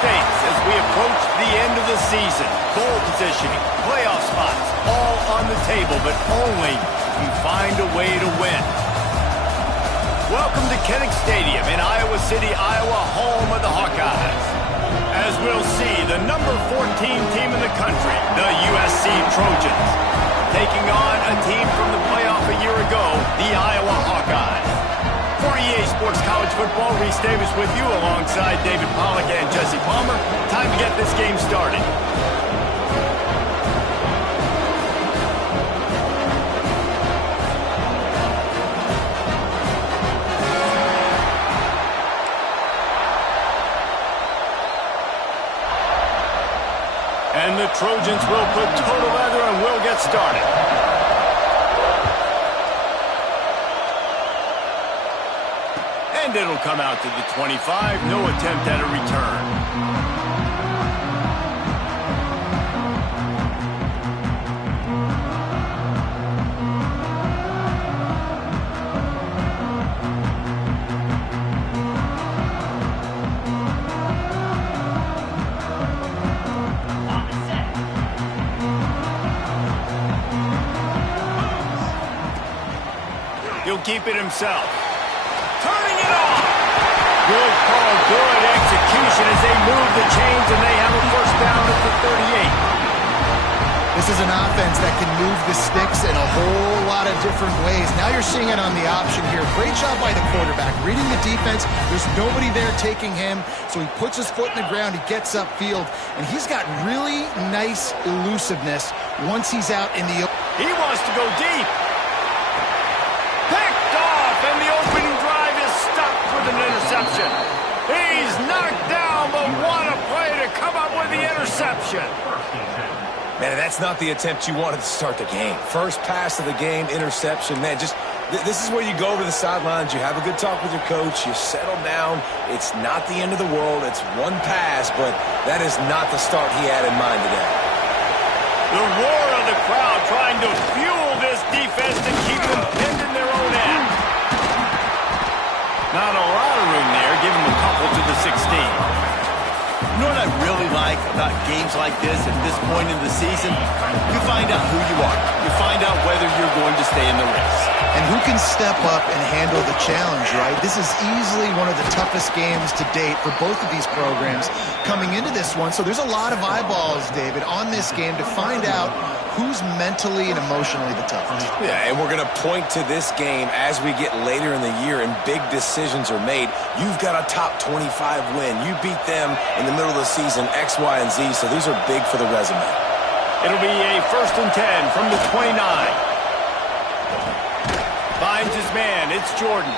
stakes as we approach the end of the season. Bowl positioning, playoff spots, all on the table, but only if you find a way to win. Welcome to Kinnick Stadium in Iowa City, Iowa, home of the Hawkeyes. As we'll see, the number 14 team in the country, the USC Trojans, taking on a team from the playoff a year ago, the Iowa Hawkeyes. For EA Sports College Football, Reese Davis with you alongside David Pollack and Jesse Palmer. Time to get this game started. And the Trojans will put total leather and will get started. And it'll come out to the 25. No attempt at a return. He'll keep it himself. Turning it off. Good call, good execution as they move the chains and they have a first down at the 38. This is an offense that can move the sticks in a whole lot of different ways. Now you're seeing it on the option here. Great job by the quarterback. Reading the defense, there's nobody there taking him, so he puts his foot in the ground, he gets upfield, and he's got really nice elusiveness once he's out in the open. He wants to go deep. And the opening drive is stopped with an interception. He's knocked down, but what a play to come up with the interception. Man, that's not the attempt you wanted to start the game. First pass of the game, interception. Man, just this is where you go over the sidelines. You have a good talk with your coach. You settle down. It's not the end of the world. It's one pass, but that is not the start he had in mind today. The roar of the crowd trying to fuel this defense to keep them pinned in their own end. Not a lot of room there. Give him a couple to the 16. You know what I really like about games like this at this point in the season? You find out who you are. You find out whether you're going to stay in the race. And who can step up and handle the challenge, right? This is easily one of the toughest games to date for both of these programs coming into this one. So there's a lot of eyeballs, David, on this game to find out who's mentally and emotionally the toughest. Yeah, and we're going to point to this game as we get later in the year and big decisions are made. You've got a top 25 win. You beat them in the middle of the season, X, Y, and Z, so these are big for the resume. It'll be a 1st and 10 from the 29. Finds his man. It's Jordan.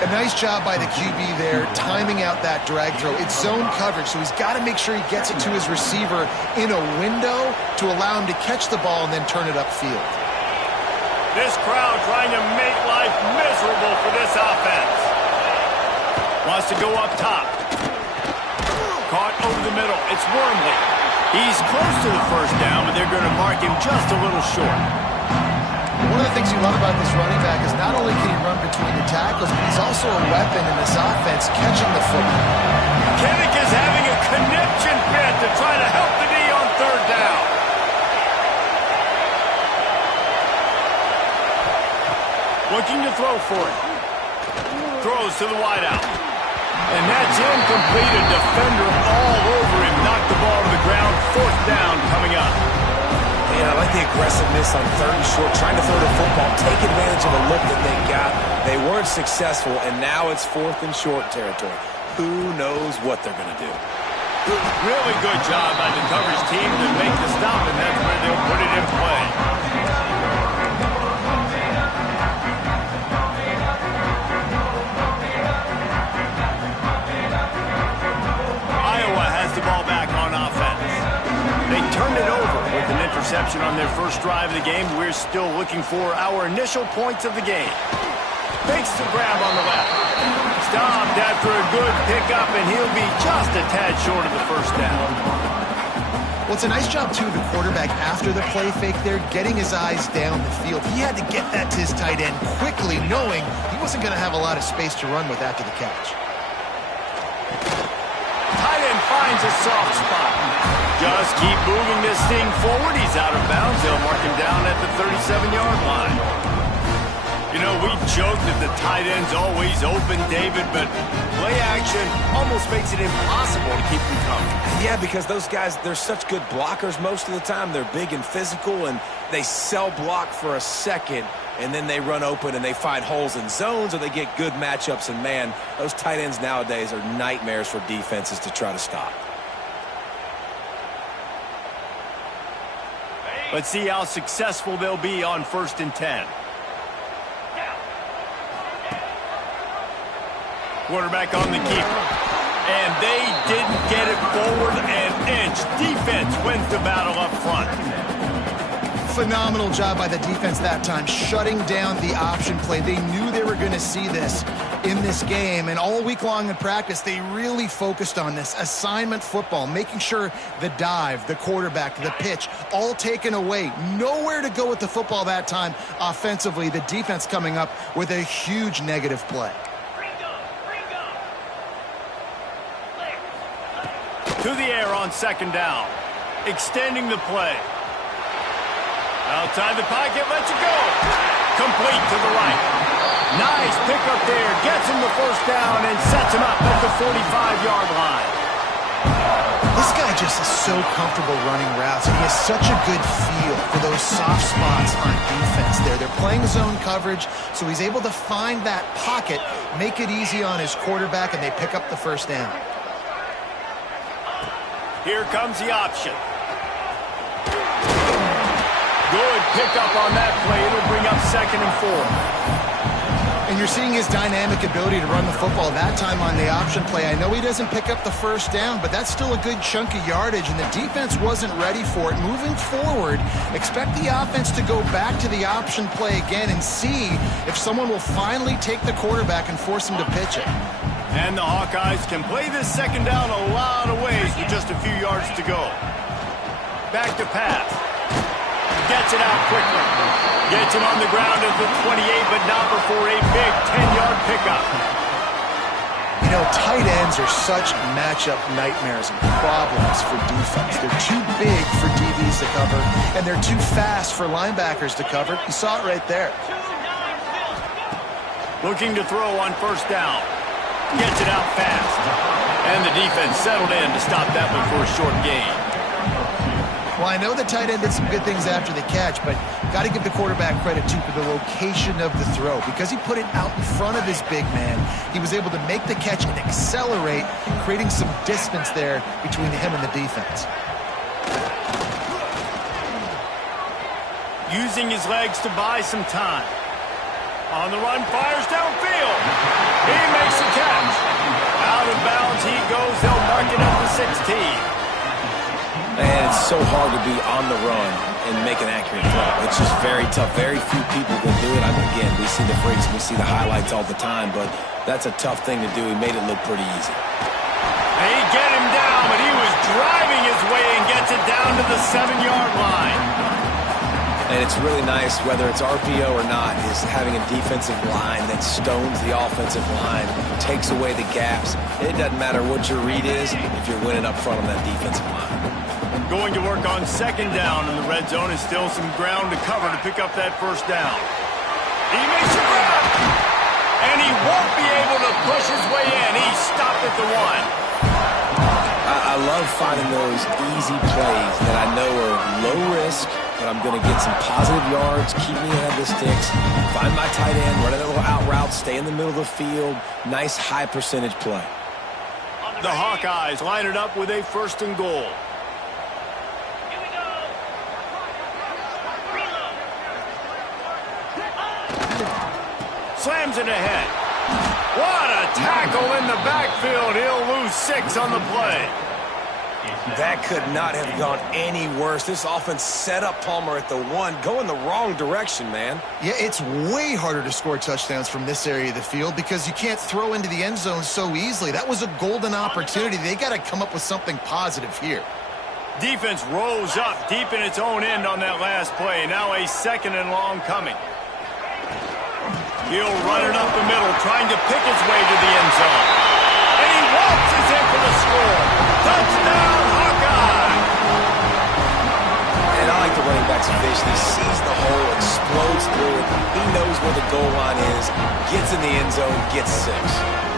A nice job by the QB there, timing out that drag throw. It's zone coverage, so he's got to make sure he gets it to his receiver in a window to allow him to catch the ball and then turn it upfield. This crowd trying to make life miserable for this offense. Wants to go up top. Caught over the middle. It's Wormley. He's close to the first down, but they're going to mark him just a little short. One of the things you love about this running back is not only can he run between the tackles, but he's also a weapon in this offense catching the football. Kinnick is having a conniption fit to try to help the D on 3rd down. Looking to throw for it. Throws to the wideout. And that's incomplete. A defender all over him. Knocked the ball to the ground. 4th down coming up. Yeah, I like the aggressiveness on 3rd and short, trying to throw the football, take advantage of a look that they got. They weren't successful, and now it's 4th and short territory. Who knows what they're going to do? Really good job by the coverage team to make the stop, and that's where they'll put it in play. Iowa has the ball back on offense. They turned it over with an interception on their first drive of the game. We're still looking for our initial points of the game. Fakes the grab on the left. Stopped after a good pickup, and he'll be just a tad short of the first down. Well, it's a nice job, too, the quarterback after the play fake there, getting his eyes down the field. He had to get that to his tight end quickly, knowing he wasn't going to have a lot of space to run with after the catch. Tight and finds a soft spot. Just keep moving this thing forward. He's out of bounds. They'll mark him down at the 37-yard line. You know, we joke that the tight end's always open, David, but play action almost makes it impossible to keep them coming. Yeah, because those guys, they're such good blockers most of the time. They're big and physical, and they cell block for a second, and then they run open and they find holes in zones, or they get good matchups. And, man, those tight ends nowadays are nightmares for defenses to try to stop. Let's see how successful they'll be on 1st and 10. Quarterback on the keeper. And they didn't get it forward an inch. Defense wins the battle up front. Phenomenal job by the defense that time, shutting down the option play. They knew they were going to see this in this game, and all week long in practice, they really focused on this assignment football, making sure the dive, the quarterback, the pitch, all taken away. Nowhere to go with the football that time offensively. The defense coming up with a huge negative play. To the air on 2nd down. Extending the play. Outside the pocket, lets it go. Complete to the right. Nice pickup there. Gets him the 1st down and sets him up at the 45-yard line. This guy just is so comfortable running routes, and he has such a good feel for those soft spots on defense there. They're playing zone coverage, so he's able to find that pocket, make it easy on his quarterback, and they pick up the 1st down. Here comes the option. Good pickup on that play. It'll bring up 2nd and 4. And you're seeing his dynamic ability to run the football that time on the option play. I know he doesn't pick up the 1st down, but that's still a good chunk of yardage, and the defense wasn't ready for it. Moving forward, expect the offense to go back to the option play again and see if someone will finally take the quarterback and force him to pitch it. And the Hawkeyes can play this 2nd down a lot of ways with just a few yards to go. Back to pass. Gets it out quickly. Gets him on the ground at the 28, but not before a big 10-yard pickup. You know, tight ends are such matchup nightmares and problems for defense. They're too big for DBs to cover, and they're too fast for linebackers to cover. You saw it right there. Looking to throw on 1st down. Gets it out fast. And the defense settled in to stop that one for a short gain. Well, I know the tight end did some good things after the catch, but got to give the quarterback credit, too, for the location of the throw. Because he put it out in front of his big man, he was able to make the catch and accelerate, creating some distance there between him and the defense. Using his legs to buy some time. On the run, fires downfield. He makes the catch. Out of bounds he goes. They'll mark it up to 16. Man, it's so hard to be on the run and make an accurate throw. It's just very tough. Very few people can do it. I mean, again, we see the freaks, we see the highlights all the time, but that's a tough thing to do. He made it look pretty easy. They get him down, but he was driving his way and gets it down to the 7-yard line. And it's really nice, whether it's RPO or not, is having a defensive line that stones the offensive line, takes away the gaps. It doesn't matter what your read is if you're winning up front on that defensive line. Going to work on 2nd down, and the red zone is still some ground to cover to pick up that 1st down. He makes a grab, and he won't be able to push his way in. He's stopped at the 1. I love finding those easy plays that I know are low risk, but I'm going to get some positive yards, keep me ahead of the sticks, find my tight end, run a little out route, stay in the middle of the field. Nice high percentage play. The Hawkeyes line it up with a 1st and goal. Slams it ahead. What a tackle in the backfield. He'll lose 6 on the play. That could not have gone any worse. This offense set up Palmer at the 1, going the wrong direction, man. Yeah, it's way harder to score touchdowns from this area of the field because you can't throw into the end zone so easily. That was a golden opportunity. They got to come up with something positive here. Defense rose up deep in its own end on that last play. Now a 2nd and long coming. He'll run it up the middle, trying to pick his way to the end zone. And he waltzes in for the score. Touchdown, Hawkeye! And I like the running back's vision. He sees the hole, explodes through it. He knows where the goal line is, gets in the end zone, gets 6.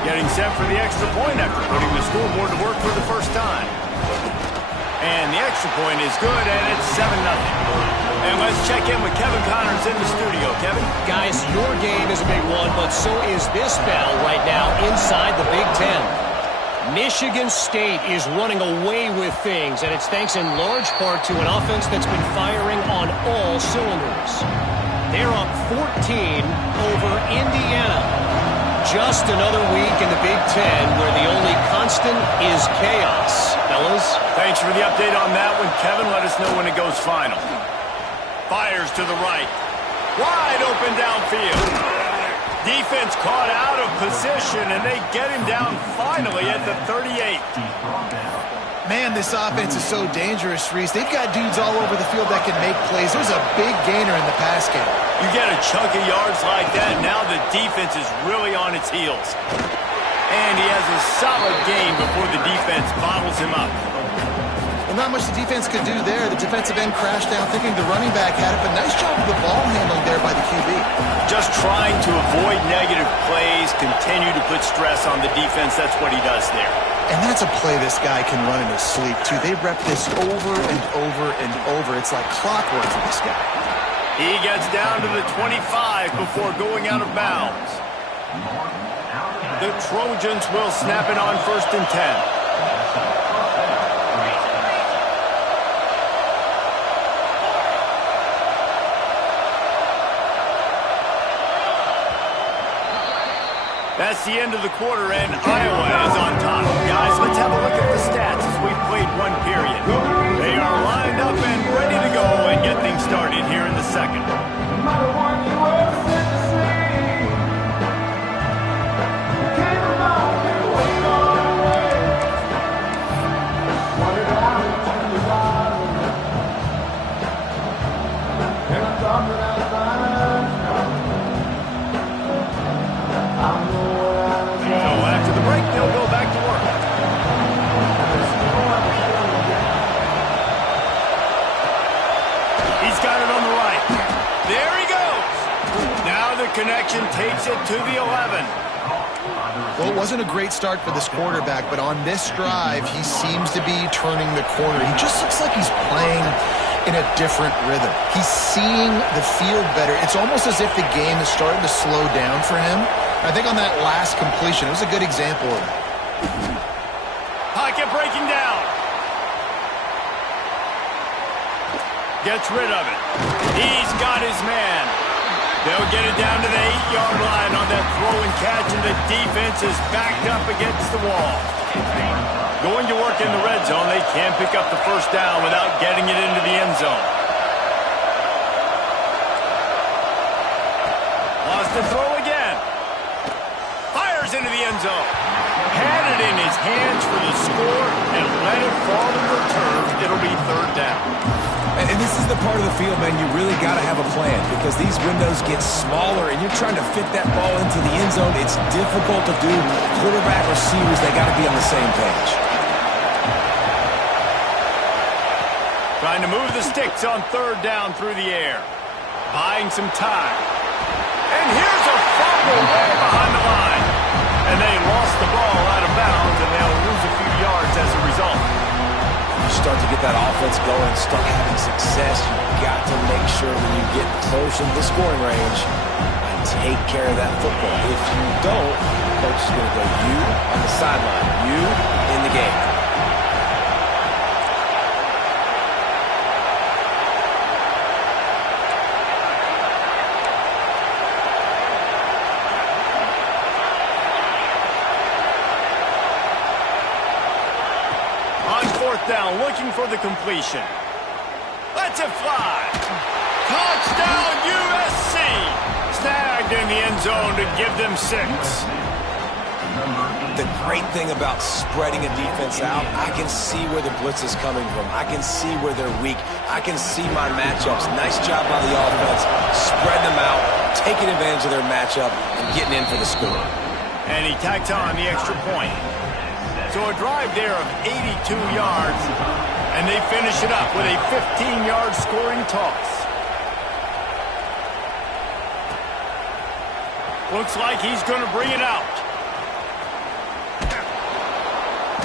Getting set for the extra point after putting the scoreboard to work for the first time. And the extra point is good, and it's 7-0. And let's check in with Kevin Connors in the studio. Kevin? Guys, your game is a big one, but so is this battle right now inside the Big Ten. Michigan State is running away with things, and it's thanks in large part to an offense that's been firing on all cylinders. They're up 14 over Indiana. Just another week in the Big Ten where the only constant is chaos. Fellas? Thanks for the update on that one, Kevin. Let us know when it goes final. Fires to the right. Wide open downfield. Defense caught out of position, and they get him down finally at the 38. Man, this offense is so dangerous, Reese. They've got dudes all over the field that can make plays. There's a big gainer in the pass game. You get a chunk of yards like that, now the defense is really on its heels. And he has a solid game before the defense bottles him up. Well, not much the defense could do there. The defensive end crashed down thinking the running back had it, but nice job of the ball handling there by the QB. Just trying to avoid negative plays, continue to put stress on the defense. That's what he does there. And that's a play this guy can run in his sleep, too. They rep this over and over and over. It's like clockwork for this guy. He gets down to the 25 before going out of bounds. The Trojans will snap it on 1st and 10. That's the end of the quarter, and Iowa is on top. Guys, let's have a look at the stats as we've played one period. They are lined up and ready to go and get things started here in the second. They'll go back to work. He's got it on the right. There he goes. Now the connection takes it to the 11. Well, it wasn't a great start for this quarterback, but on this drive, he seems to be turning the corner. He just looks like he's playing in a different rhythm. He's seeing the field better. It's almost as if the game is starting to slow down for him. I think on that last completion, it was a good example of that. Pocket breaking down. Gets rid of it. He's got his man. They'll get it down to the 8-yard line on that throw and catch, and the defense is backed up against the wall. Going to work in the red zone. They can't pick up the first down without getting it into the end zone. Lost the throw again. Into the end zone. Had it in his hands for the score and let it fall to the turf. It'll be 3rd down. And this is the part of the field, man, you really got to have a plan because these windows get smaller and you're trying to fit that ball into the end zone. It's difficult to do. Quarterback, receivers, they got to be on the same page. Trying to move the sticks on 3rd down through the air. Buying some time. And here's a fumble way behind the line. And they lost the ball out of bounds, and they'll lose a few yards as a result. You start to get that offense going, start having success, you've got to make sure when you get close into the scoring range and take care of that football. If you don't, coach is going to go you on the sideline, you in the game. Down, looking for the completion. Lets it fly. Touchdown, USC. Snagged in the end zone to give them 6. The great thing about spreading a defense out, I can see where the blitz is coming from. I can see where they're weak. I can see my matchups. Nice job by the offense. Spreading them out, taking advantage of their matchup, and getting in for the score. And he tacks on the extra point. So a drive there of 82 yards, and they finish it up with a 15-yard scoring toss. Looks like he's going to bring it out.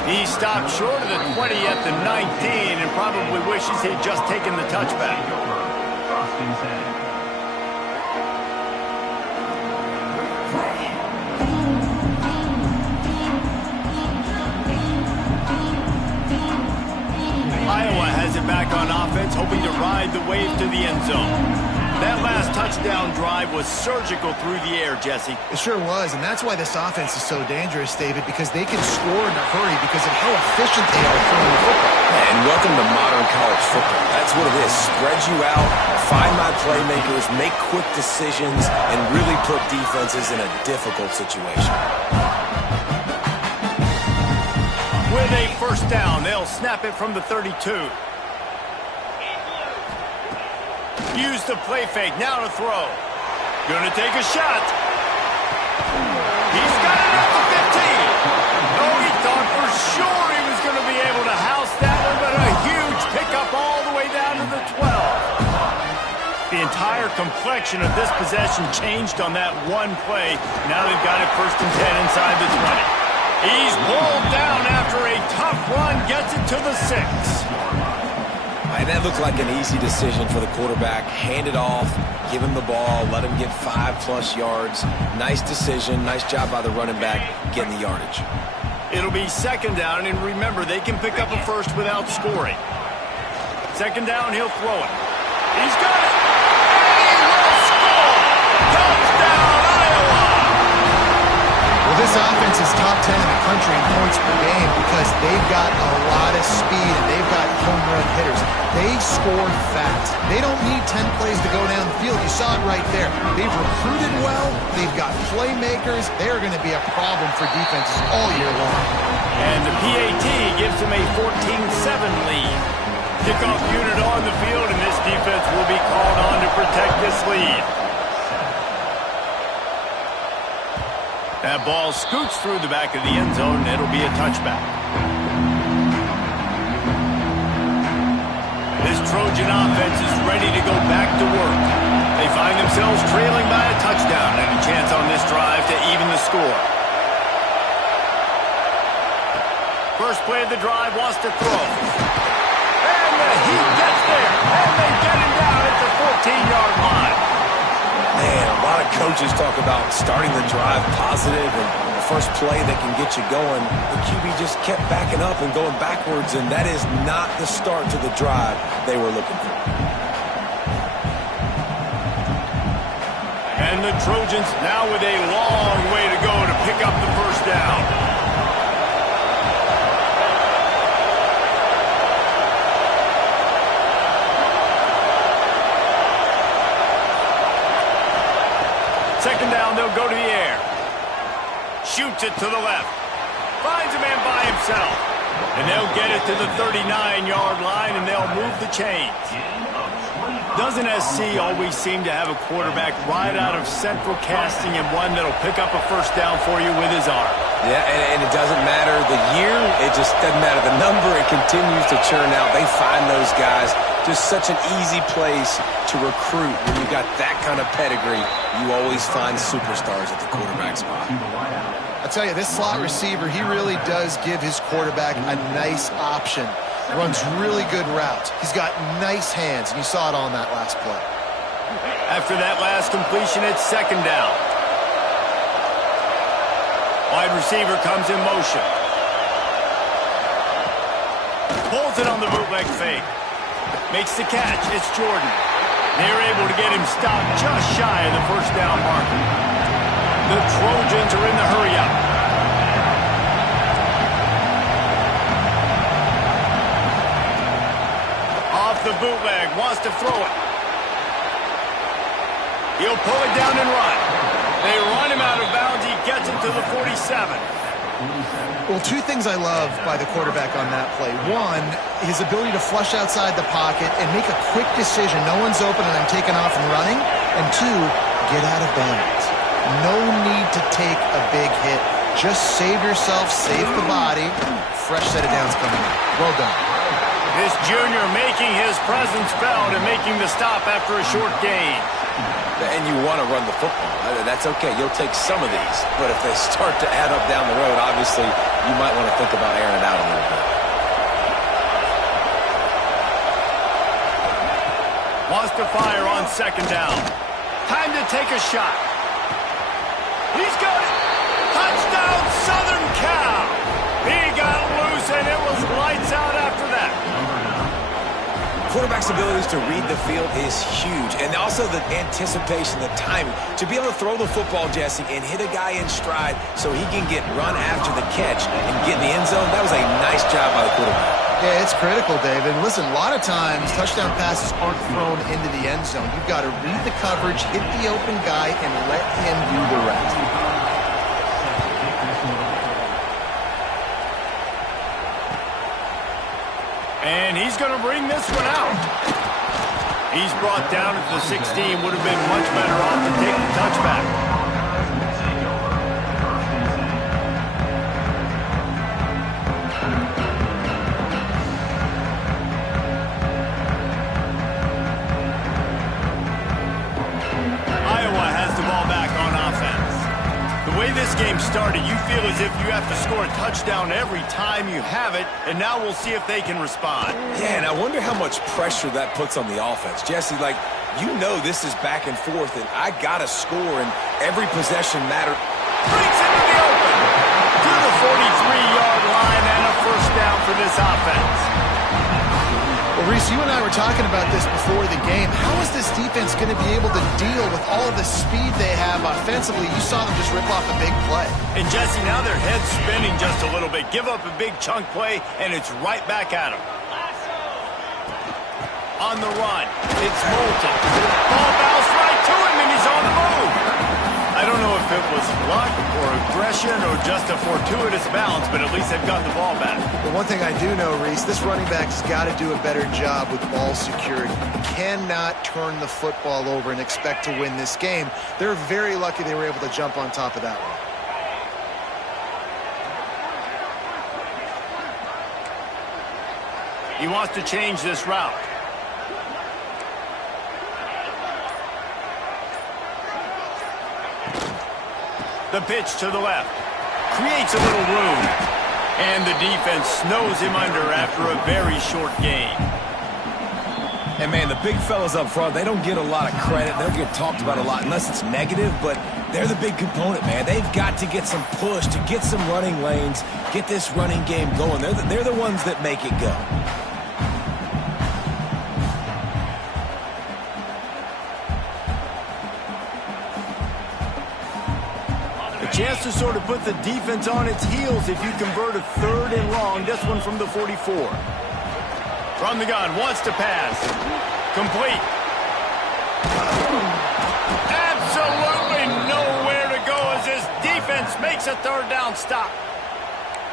He stopped short of the 20 at the 19 and probably wishes he'd just taken the touchback. Iowa has it back on offense, hoping to ride the wave to the end zone. That last touchdown drive was surgical through the air, Jesse. It sure was, and that's why this offense is so dangerous, David, because they can score in a hurry because of how efficient they are throwing the football. And welcome to modern college football. That's what it is. Spread you out, find my playmakers, make quick decisions, and really put defenses in a difficult situation. With a first down, they'll snap it from the 32. Use the play fake, now to throw. Gonna take a shot. He's got it at the 15. Oh, he thought for sure he was gonna be able to house that one, but a huge pickup all the way down to the 12. The entire complexion of this possession changed on that one play. Now they've got it first and 10 inside the 20. He's pulled down after a tough run, gets it to the 6. And that looked like an easy decision for the quarterback. Hand it off, give him the ball, let him get 5+ yards. Nice decision, nice job by the running back getting the yardage. It'll be second down, and remember, they can pick up a first without scoring. Second down, he'll throw it. He's got it! And he will score! Touchdown, Iowa! Well, this offense is top 10 in the country in points per game because they've got a lot of speed and they've got home run hitters. They score fast. They don't need 10 plays to go down the field. You saw it right there. They've recruited well. They've got playmakers. They're going to be a problem for defenses all year long. And the PAT gives them a 14-7 lead. Kickoff unit on the field, and this defense will be called on to protect this lead. That ball scoots through the back of the end zone, and it'll be a touchback. This Trojan offense is ready to go back to work. They find themselves trailing by a touchdown and a chance on this drive to even the score. First play of the drive, wants to throw. And he gets there, and they get him down at the 14-yard line. Man, a lot of coaches talk about starting the drive positive and the first play that can get you going. The QB just kept backing up and going backwards, and that is not the start to the drive they were looking for. And the Trojans now with a long way to go to pick up the first down. Second down, they'll go to the air. Shoots it to the left. Finds a man by himself. And they'll get it to the 39-yard line, and they'll move the chains. Doesn't SC always seem to have a quarterback right out of central casting and one that'll pick up a first down for you with his arm? Yeah, and it doesn't matter the year. It just doesn't matter the number. It continues to churn out. They find those guys. Just such an easy place to recruit. When you got that kind of pedigree, you always find superstars at the quarterback spot. I'll tell you, this slot receiver, he really does give his quarterback a nice option. Runs really good routes. He's got nice hands, and you saw it on that last play. After that last completion, it's second down. Wide receiver comes in motion. Pulls it on the bootleg fake. Makes the catch. It's Jordan. They're able to get him stopped just shy of the first down marker. The Trojans are in the hurry-up. Off the bootleg. Wants to throw it. He'll pull it down and run. They run him out of bounds. He gets it to the 47. Well, two things I love by the quarterback on that play. One, his ability to flush outside the pocket and make a quick decision. No one's open and I'm taking off and running. And two, get out of bounds. No need to take a big hit. Just save yourself, save the body. Fresh set of downs coming in. Well done. This junior making his presence felt and making the stop after a short gain. And you want to run the football. That's okay. You'll take some of these. But if they start to add up down the road, obviously, you might want to think about airing it out a little bit. Wants to fire on second down. Time to take a shot. He's got it. Touchdown, Southern Cal. He got loose, and it was lights out after that. Quarterback's abilities to read the field is huge, and also the anticipation, the timing. To be able to throw the football, Jesse, and hit a guy in stride so he can get run after the catch and get in the end zone, that was a nice job by the quarterback. Yeah, it's critical, David. Listen, a lot of times touchdown passes aren't thrown into the end zone. You've got to read the coverage, hit the open guy, and let him do the rest. And he's going to bring this one out. He's brought down at the 16. Would have been much better off to take the touchback. Iowa has the ball back on offense. The way this game started, you feel as if you have to score a touchdown every time you have it, and now we'll see if they can respond. Yeah, and I wonder how much pressure that puts on the offense. Jesse, like, you know this is back and forth, and I got to score, and every possession matters. Breaks into the open to the 43-yard line, and a first down for this offense. Well, Reese, you and I were talking about this before the game. How is this defense going to be able to deal with all of the speed they have offensively? You saw them just rip off a big play. And, Jesse, now their head's spinning just a little bit. Give up a big chunk play, and it's right back at them. On the run, it's Moulton. Ball bounced right to him, and he's on the move. I don't know if it was luck or aggression or just a fortuitous bounce, but at least they've got the ball back. But one thing I do know, Reese, this running back's got to do a better job with ball security. You cannot turn the football over and expect to win this game. They're very lucky they were able to jump on top of that one. He wants to change this route. The pitch to the left. Creates a little room. And the defense snows him under after a very short gain. And, man, the big fellas up front, they don't get a lot of credit. They don't get talked about a lot unless it's negative, but they're the big component, man. They've got to get some push, to get some running lanes, get this running game going. They're the ones that make it go. Chance to sort of put the defense on its heels if you convert a third and long. This one from the 44. From the gun, wants to pass. Complete. Absolutely nowhere to go as this defense makes a third down stop.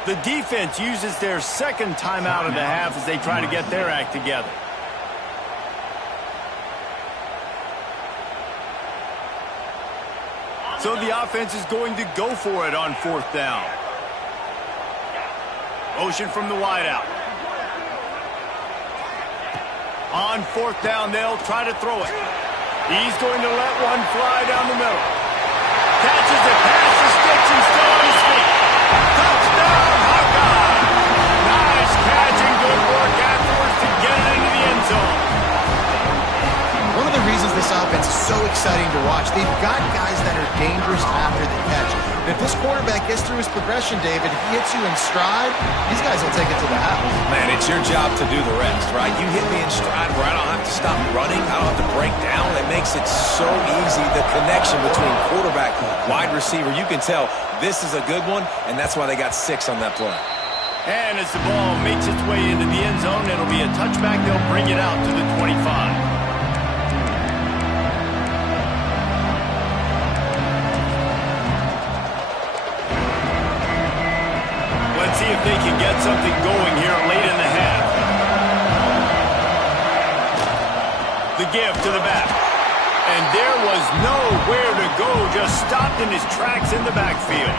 The defense uses their second timeout of the half as they try to get their act together. So the offense is going to go for it on fourth down. Motion from the wideout. On fourth down, they'll try to throw it. He's going to let one fly down the middle. Catches it past the sticks and still on his feet. Touchdown, Hawkeye! Nice catch and good work afterwards to get it into the end zone. One of the reasons this offense is so exciting to watch, they've got guys that are dangerous after the catch. And if this quarterback gets through his progression, David, he hits you in stride, these guys will take it to the house. Man, it's your job to do the rest, right? You hit me in stride where I don't have to stop running. I don't have to break down. It makes it so easy. The connection between quarterback, wide receiver, you can tell this is a good one, and that's why they got 6 on that play. And as the ball makes its way into the end zone, it'll be a touchback. They'll bring it out to the 25. Let's see if they can get something going here late in the half. The give to the back. And there was nowhere to go, just stopped in his tracks in the backfield.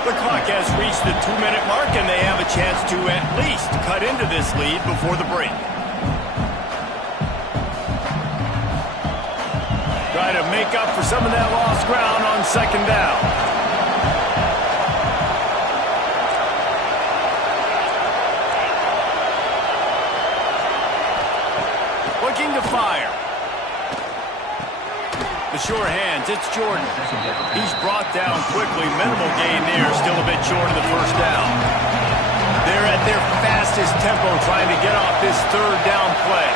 The clock has reached the 2-minute mark, and they have a chance to at least cut into this lead before the break. Try to make up for some of that lost ground on second down. Looking to fire. The sure hands, it's Jordan. He's brought down quickly. Minimal gain there, still a bit short of the first down. They're at their fastest tempo trying to get off this third down play.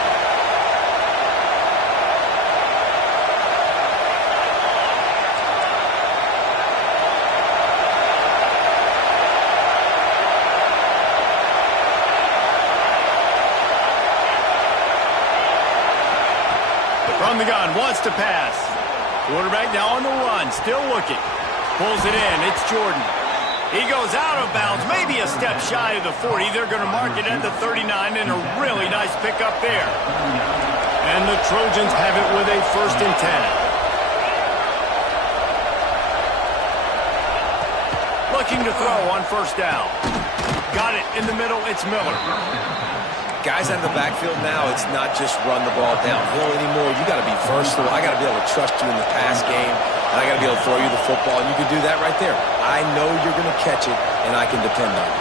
From the gun, wants to pass. Quarterback now on the run, still looking. Pulls it in, it's Jordan. He goes out of bounds, maybe a step shy of the 40. They're going to mark it at the 39, and a really nice pickup there. And the Trojans have it with a 1st and 10. Looking to throw on 1st down. Got it in the middle, it's Miller. Guys out of the backfield now, it's not just run the ball downhill anymore. You got to be versatile. I got to be able to trust you in the pass game, and I got to be able to throw you the football, and you can do that right there. I know you're going to catch it, and I can depend on you.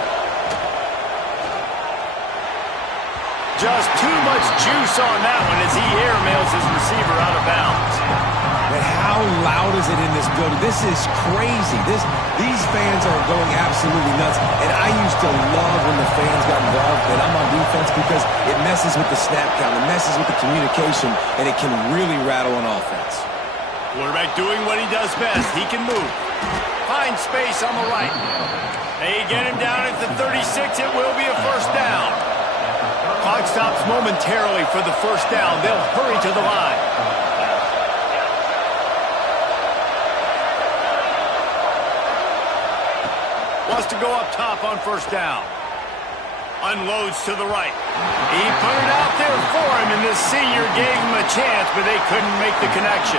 Just too much juice on that one as he airmails his receiver out of bounds. But how loud is it in this building? This is crazy. These fans are going absolutely nuts. And I used to love when the fans got involved and I'm on defense because it messes with the snap count, it messes with the communication, and it can really rattle an offense. Quarterback doing what he does best. He can move. Find space on the right. They get him down at the 36. It will be a 1st down. Clock stops momentarily for the 1st down. They'll hurry to the line. Wants to go up top on 1st down. Unloads to the right. He put it out there for him, and this senior gave him a chance, but they couldn't make the connection.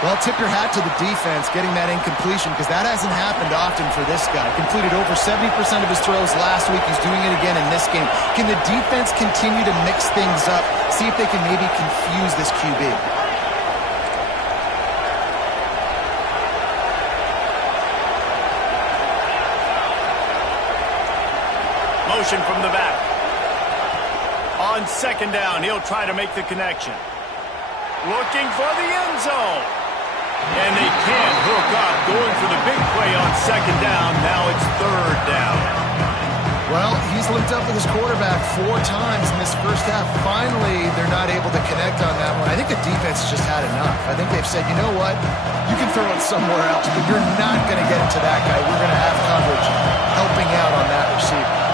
Well, tip your hat to the defense getting that incompletion because that hasn't happened often for this guy. Completed over 70% of his throws last week. He's doing it again in this game. Can the defense continue to mix things up? See if they can maybe confuse this QB. Motion from the back. On 2nd down, he'll try to make the connection. Looking for the end zone. And they can't hook up. Going for the big play on 2nd down. Now it's 3rd down. Well, he's linked up with his quarterback 4 times in this first half. Finally, they're not able to connect on that one. I think the defense just had enough. I think they've said, you know what? You can throw it somewhere else, but you're not going to get it to that guy. We're going to have coverage helping out on that receiver.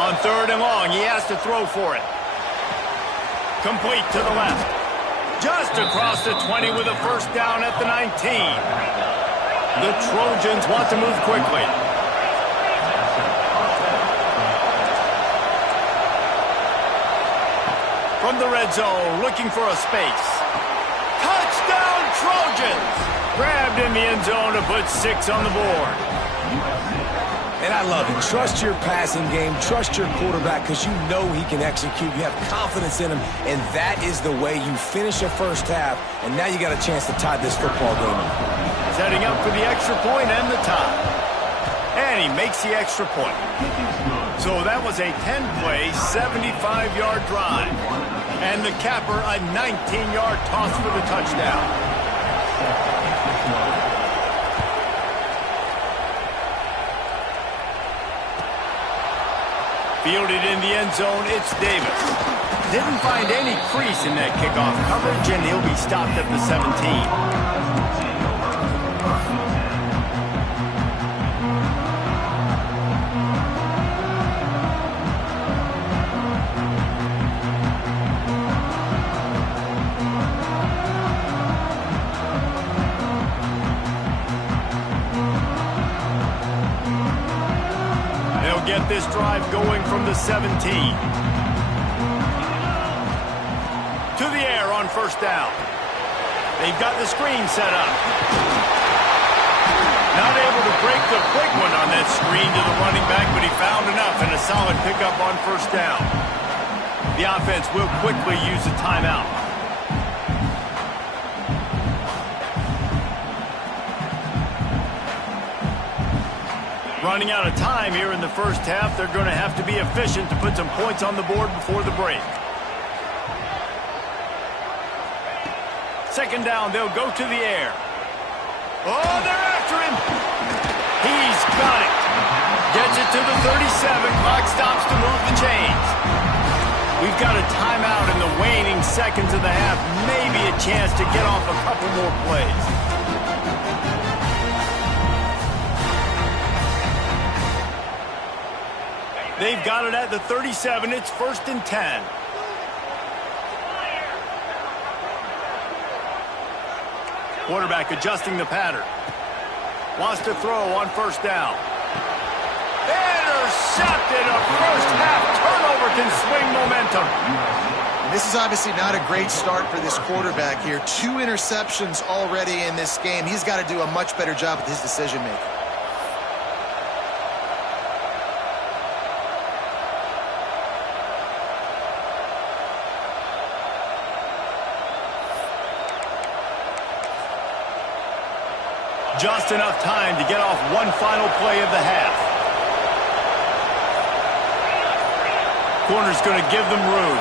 On 3rd and long, he has to throw for it. Complete to the left. Just across the 20 with a 1st down at the 19. The Trojans want to move quickly. From the red zone, looking for a space. Touchdown, Trojans! Grabbed in the end zone to put 6 on the board. And I love it. Trust your passing game. Trust your quarterback because you know he can execute. You have confidence in him, and that is the way you finish a first half, and now you got a chance to tie this football game up. Setting up for the extra point and the tie. And he makes the extra point. So that was a 10-play, 75-yard drive. And the capper, a 19-yard toss for the touchdown. Fielded in the end zone, it's Davis. Didn't find any crease in that kickoff coverage, and he'll be stopped at the 17. Get this drive going from the 17. To the air on first down. They've got the screen set up. Not able to break the big one on that screen to the running back, but he found enough and a solid pickup on first down. The offense will quickly use a timeout. Running out of time here in the first half. They're going to have to be efficient to put some points on the board before the break. Second down, they'll go to the air. Oh, they're after him. He's got it. Gets it to the 37. Clock stops to move the chains. We've got a timeout in the waning seconds of the half. Maybe a chance to get off a couple more plays. They've got it at the 37. It's 1st and 10. Quarterback adjusting the pattern. Wants to throw on first down. Intercepted. A first half turnover can swing momentum. This is obviously not a great start for this quarterback here. 2 interceptions already in this game. He's got to do a much better job with his decision making. Just enough time to get off one final play of the half. Corner's going to give them room.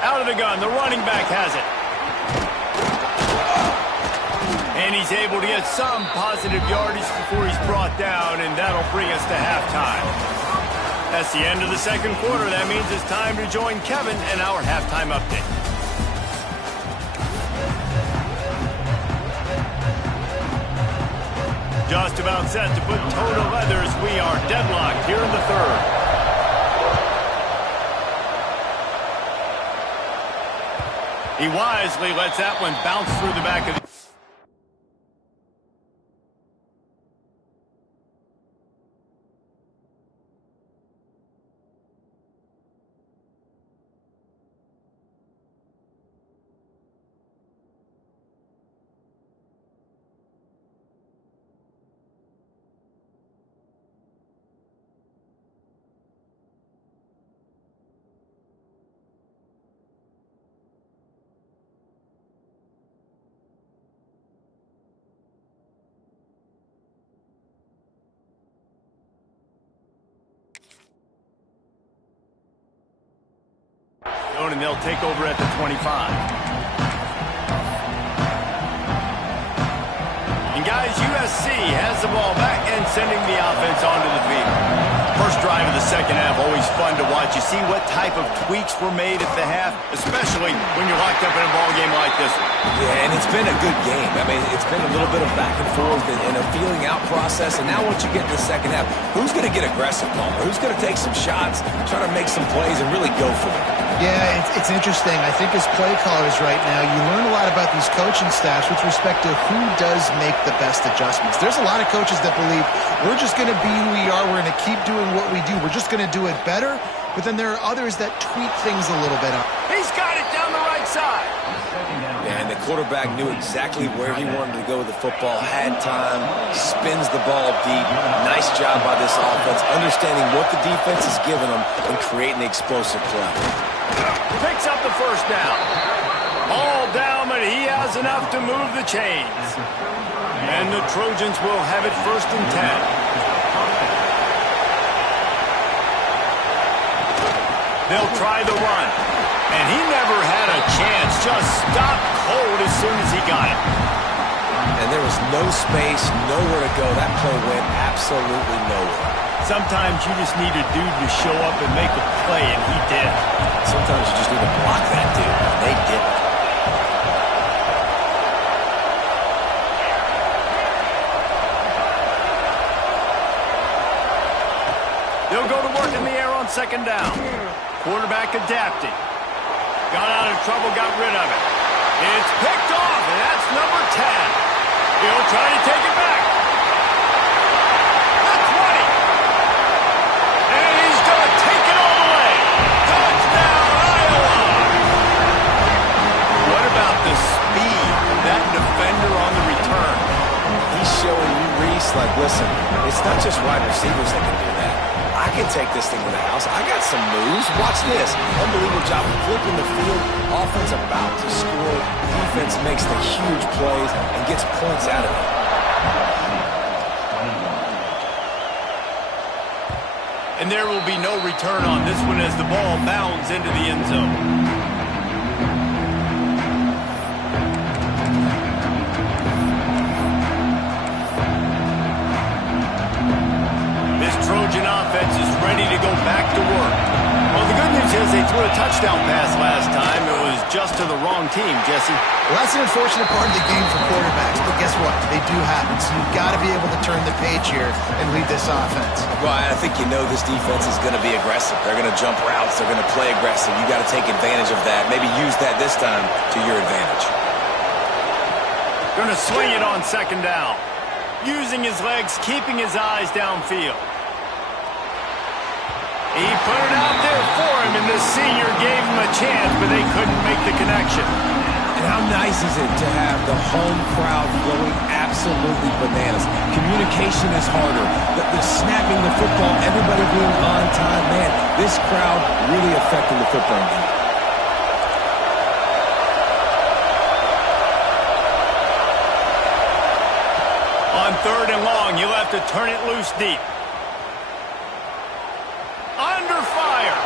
Out of the gun, the running back has it. And he's able to get some positive yardage before he's brought down, and that'll bring us to halftime. That's the end of the second quarter. That means it's time to join Kevin in our halftime update. Just about set to put toe to leather as we are deadlocked here in the third. He wisely lets that one bounce through the back of the... And they'll take over at the 25. And guys, USC has the ball back and sending the offense onto the field. First drive of the second half, always fun to watch. You see what type of tweaks were made at the half, especially when you're locked up in a ball game like this one. Yeah, and it's been a good game. I mean, it's been a little bit of back and forth and a feeling out process. And now once you get in the second half, who's going to get aggressive, Palmer? Who's going to take some shots, try to make some plays, and really go for it? Yeah, it's interesting. I think as play callers right now, you learn a lot about these coaching staffs with respect to who does make the best adjustments. There's a lot of coaches that believe we're just going to be who we are. We're going to keep doing what we do. We're just going to do it better. But then there are others that tweak things a little bit. He's got it down the right side. And the quarterback knew exactly where he wanted to go with the football, had time, spins the ball deep. Nice job by this offense, understanding what the defense is giving them and creating the explosive play. Picks up the first down. All down, but he has enough to move the chains. And the Trojans will have it 1st and 10. They'll try the run. And he never had a chance. Just stopped cold as soon as he got it. And there was no space, nowhere to go. That play went absolutely nowhere. Sometimes you just need a dude to show up and make a play, and he did. Sometimes you just need to block that dude, and they didn't. They'll go to work in the air on second down. Quarterback adapting. Got out of trouble, got rid of it. It's picked off, and that's number 10. He'll try to take it back. The 20. defender on the return. He's showing you, Reese, like, listen, it's not just wide receivers that can do that. I can take this thing to the house. I got some moves. Watch this. Unbelievable job of flipping the field. Offense about to score. Defense makes the huge plays and gets points out of it. And there will be no return on this one as the ball bounds into the end zone. Trojan offense is ready to go back to work. Well, the good news is they threw a touchdown pass last time. It was just to the wrong team, Jesse. Well, that's an unfortunate part of the game for quarterbacks, but guess what? They do happen, so you've got to be able to turn the page here and lead this offense. Well, I think you know this defense is going to be aggressive. They're going to jump routes. They're going to play aggressive. You got to take advantage of that. Maybe use that this time to your advantage. Going to swing it on second down. Using his legs, keeping his eyes downfield. He put it out there for him, and the senior gave him a chance, but they couldn't make the connection. And how nice is it to have the home crowd going absolutely bananas? Communication is harder. The snapping the football, everybody being on time. Man, this crowd really affecting the football game. On third and long, you'll have to turn it loose deep. Under fire.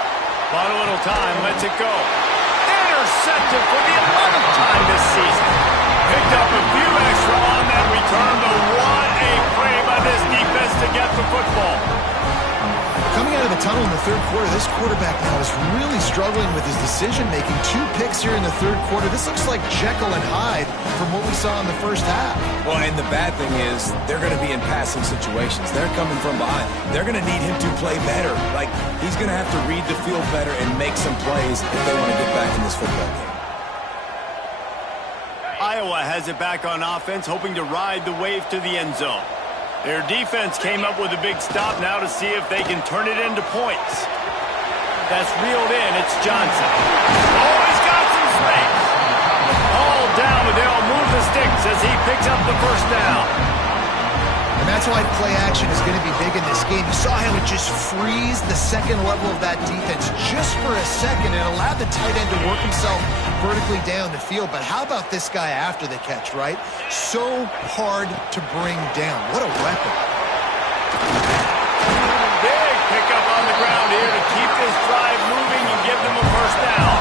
Bought a little time, lets it go. Intercepted for the 11th time this season. Picked up a few extra on that return, but what a play by this defense to get the football. Coming out of the tunnel in the third quarter, this quarterback now is really struggling with his decision-making. 2 picks here in the third quarter. This looks like Jekyll and Hyde from what we saw in the first half. Well, and the bad thing is they're going to be in passing situations. They're coming from behind. They're going to need him to play better. Like, he's going to have to read the field better and make some plays if they want to get back in this football game. Iowa has it back on offense, hoping to ride the wave to the end zone. Their defense came up with a big stop now to see if they can turn it into points. That's reeled in. It's Johnson. Oh, he's got some space. All down, but they'll move the sticks as he picks up the first down. And that's why play action is going to be big in this game. You saw how it just freeze the second level of that defense just for a second and allowed the tight end to work himself vertically down the field. But how about this guy after the catch, right? So hard to bring down. What a weapon. Big pickup on the ground here to keep this drive moving and give them a first down.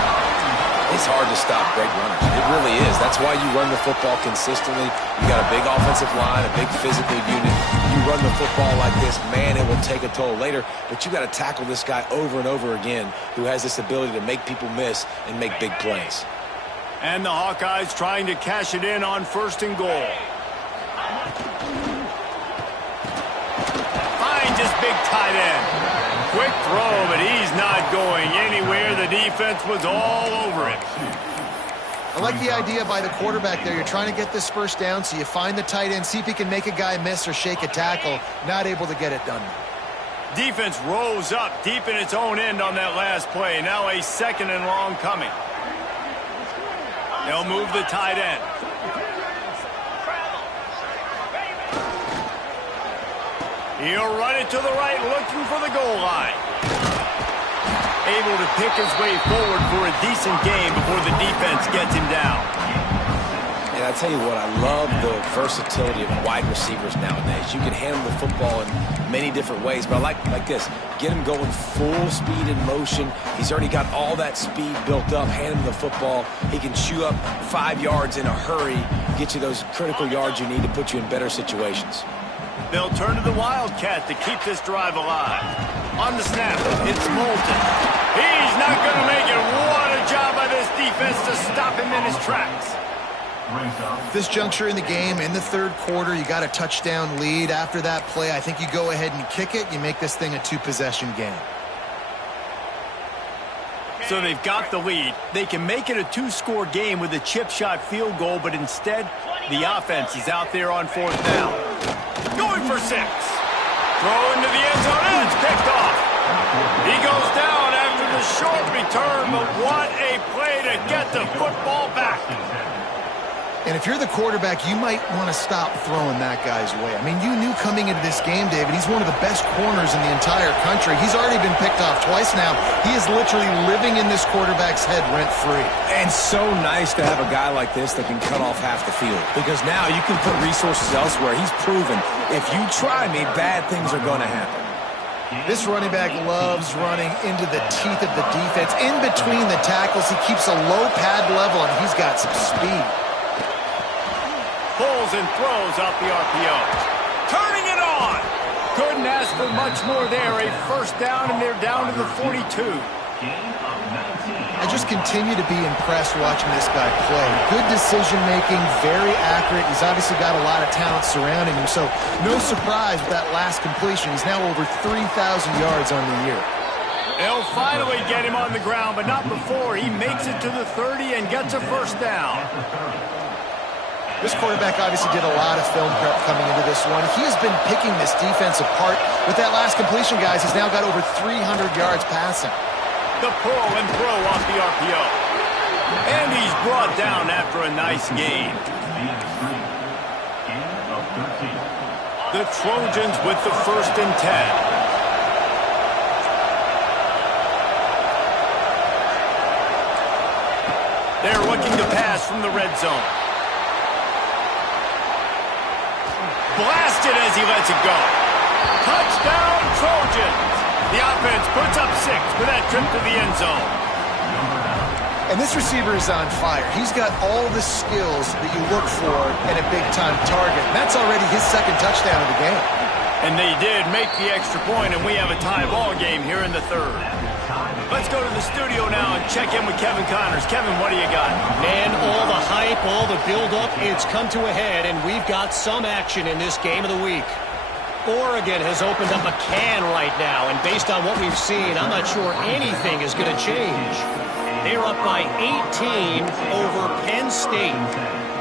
It's hard to stop great runners. It really is. That's why you run the football consistently. You got a big offensive line, a big physical unit. You run the football like this, man, it will take a toll later. But you got to tackle this guy over and over again who has this ability to make people miss and make big plays. And the Hawkeyes trying to cash it in on first and goal. Finds his big tight end. Quick throw, but he's not going anywhere. The defense was all over it. I like the idea by the quarterback there. You're trying to get this first down, so you find the tight end, see if he can make a guy miss or shake a tackle. Not able to get it done. Defense rose up deep in its own end on that last play. Now a second and long coming. They'll move the tight end. He'll run it to the right, looking for the goal line. Able to pick his way forward for a decent game before the defense gets him down. And I tell you what, I love the versatility of wide receivers nowadays. You can handle the football in many different ways, but I like this. Get him going full speed in motion. He's already got all that speed built up. Hand him the football. He can chew up 5 yards in a hurry, get you those critical yards you need to put you in better situations. They'll turn to the Wildcat to keep this drive alive. On the snap, it's Moulton. He's not going to make it. What a job by this defense to stop him in his tracks. This juncture in the game, in the third quarter, you got a touchdown lead. After that play, I think you go ahead and kick it. You make this thing a 2-possession game. So they've got the lead. They can make it a 2-score game with a chip shot field goal, but instead, the offense is out there on fourth down. Going for 6. Throw into the end zone, and it's picked off. He goes down after the short return, but what a play to get the football back. And if you're the quarterback, you might want to stop throwing that guy's way. I mean, you knew coming into this game, David, he's one of the best corners in the entire country. He's already been picked off twice now. He is literally living in this quarterback's head rent-free. And so nice to have a guy like this that can cut off half the field. Because now you can put resources elsewhere. He's proven, if you try me, bad things are going to happen. This running back loves running into the teeth of the defense. In between the tackles, he keeps a low pad level, and he's got some speed. Pulls and throws off the RPO. Turning it on. Couldn't ask for much more there. A first down, and they're down to the 42. I just continue to be impressed watching this guy play. Good decision-making, very accurate. He's obviously got a lot of talent surrounding him, so no surprise with that last completion. He's now over 3,000 yards on the year. They'll finally get him on the ground, but not before he makes it to the 30 and gets a first down. This quarterback obviously did a lot of film prep coming into this one. He has been picking this defense apart. With that last completion, guys, he's now got over 300 yards passing. The pull and throw off the RPO. And he's brought down after a nice gain. The Trojans with the 1st and 10. They're looking to pass from the red zone. Blasted as he lets it go. Touchdown, Trojans. The offense puts up 6 for that trip to the end zone. And this receiver is on fire. He's got all the skills that you look for in a big-time target. And that's already his 2nd touchdown of the game. And they did make the extra point, and we have a tie ball game here in the 3rd. Let's go to the studio now and check in with Kevin Connors. Kevin, what do you got? Man, all the hype, all the build-up, it's come to a head, and we've got some action in this game of the week. Oregon has opened up a can right now, and based on what we've seen, I'm not sure anything is going to change. They're up by 18 over Penn State.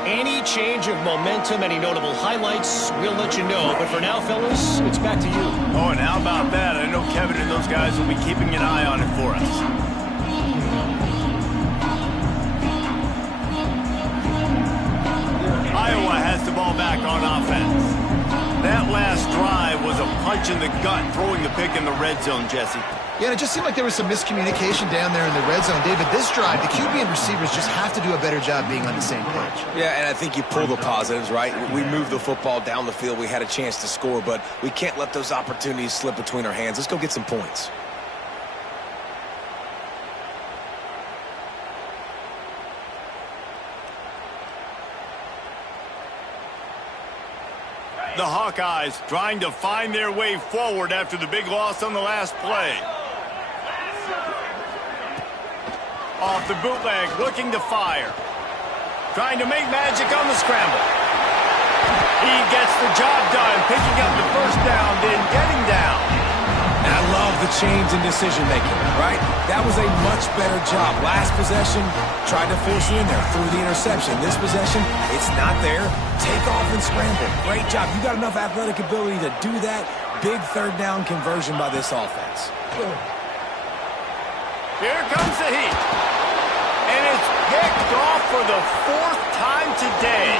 Any change of momentum, any notable highlights, we'll let you know. But for now, fellas, it's back to you. Oh, and how about that? I know Kevin and those guys will be keeping an eye on it for us. Iowa has the ball back on offense. That last drive was a punch in the gut, throwing the pick in the red zone, Jesse. Yeah, and it just seemed like there was some miscommunication down there in the red zone. David, this drive, the QB and receivers just have to do a better job being on the same page. Yeah, and I think you pull the positives, right? We moved the football down the field. We had a chance to score, but we can't let those opportunities slip between our hands. Let's go get some points. The Hawkeyes trying to find their way forward after the big loss on the last play. Off the bootleg, looking to fire. Trying to make magic on the scramble. He gets the job done, picking up the first down, then getting down. And I love the change in decision-making, right? That was a much better job. Last possession, tried to force it in there, threw the interception. This possession, it's not there. Take off and scramble. Great job. You got enough athletic ability to do that. Big 3rd down conversion by this offense. Here comes the heat. And it's picked off for the 4th time today.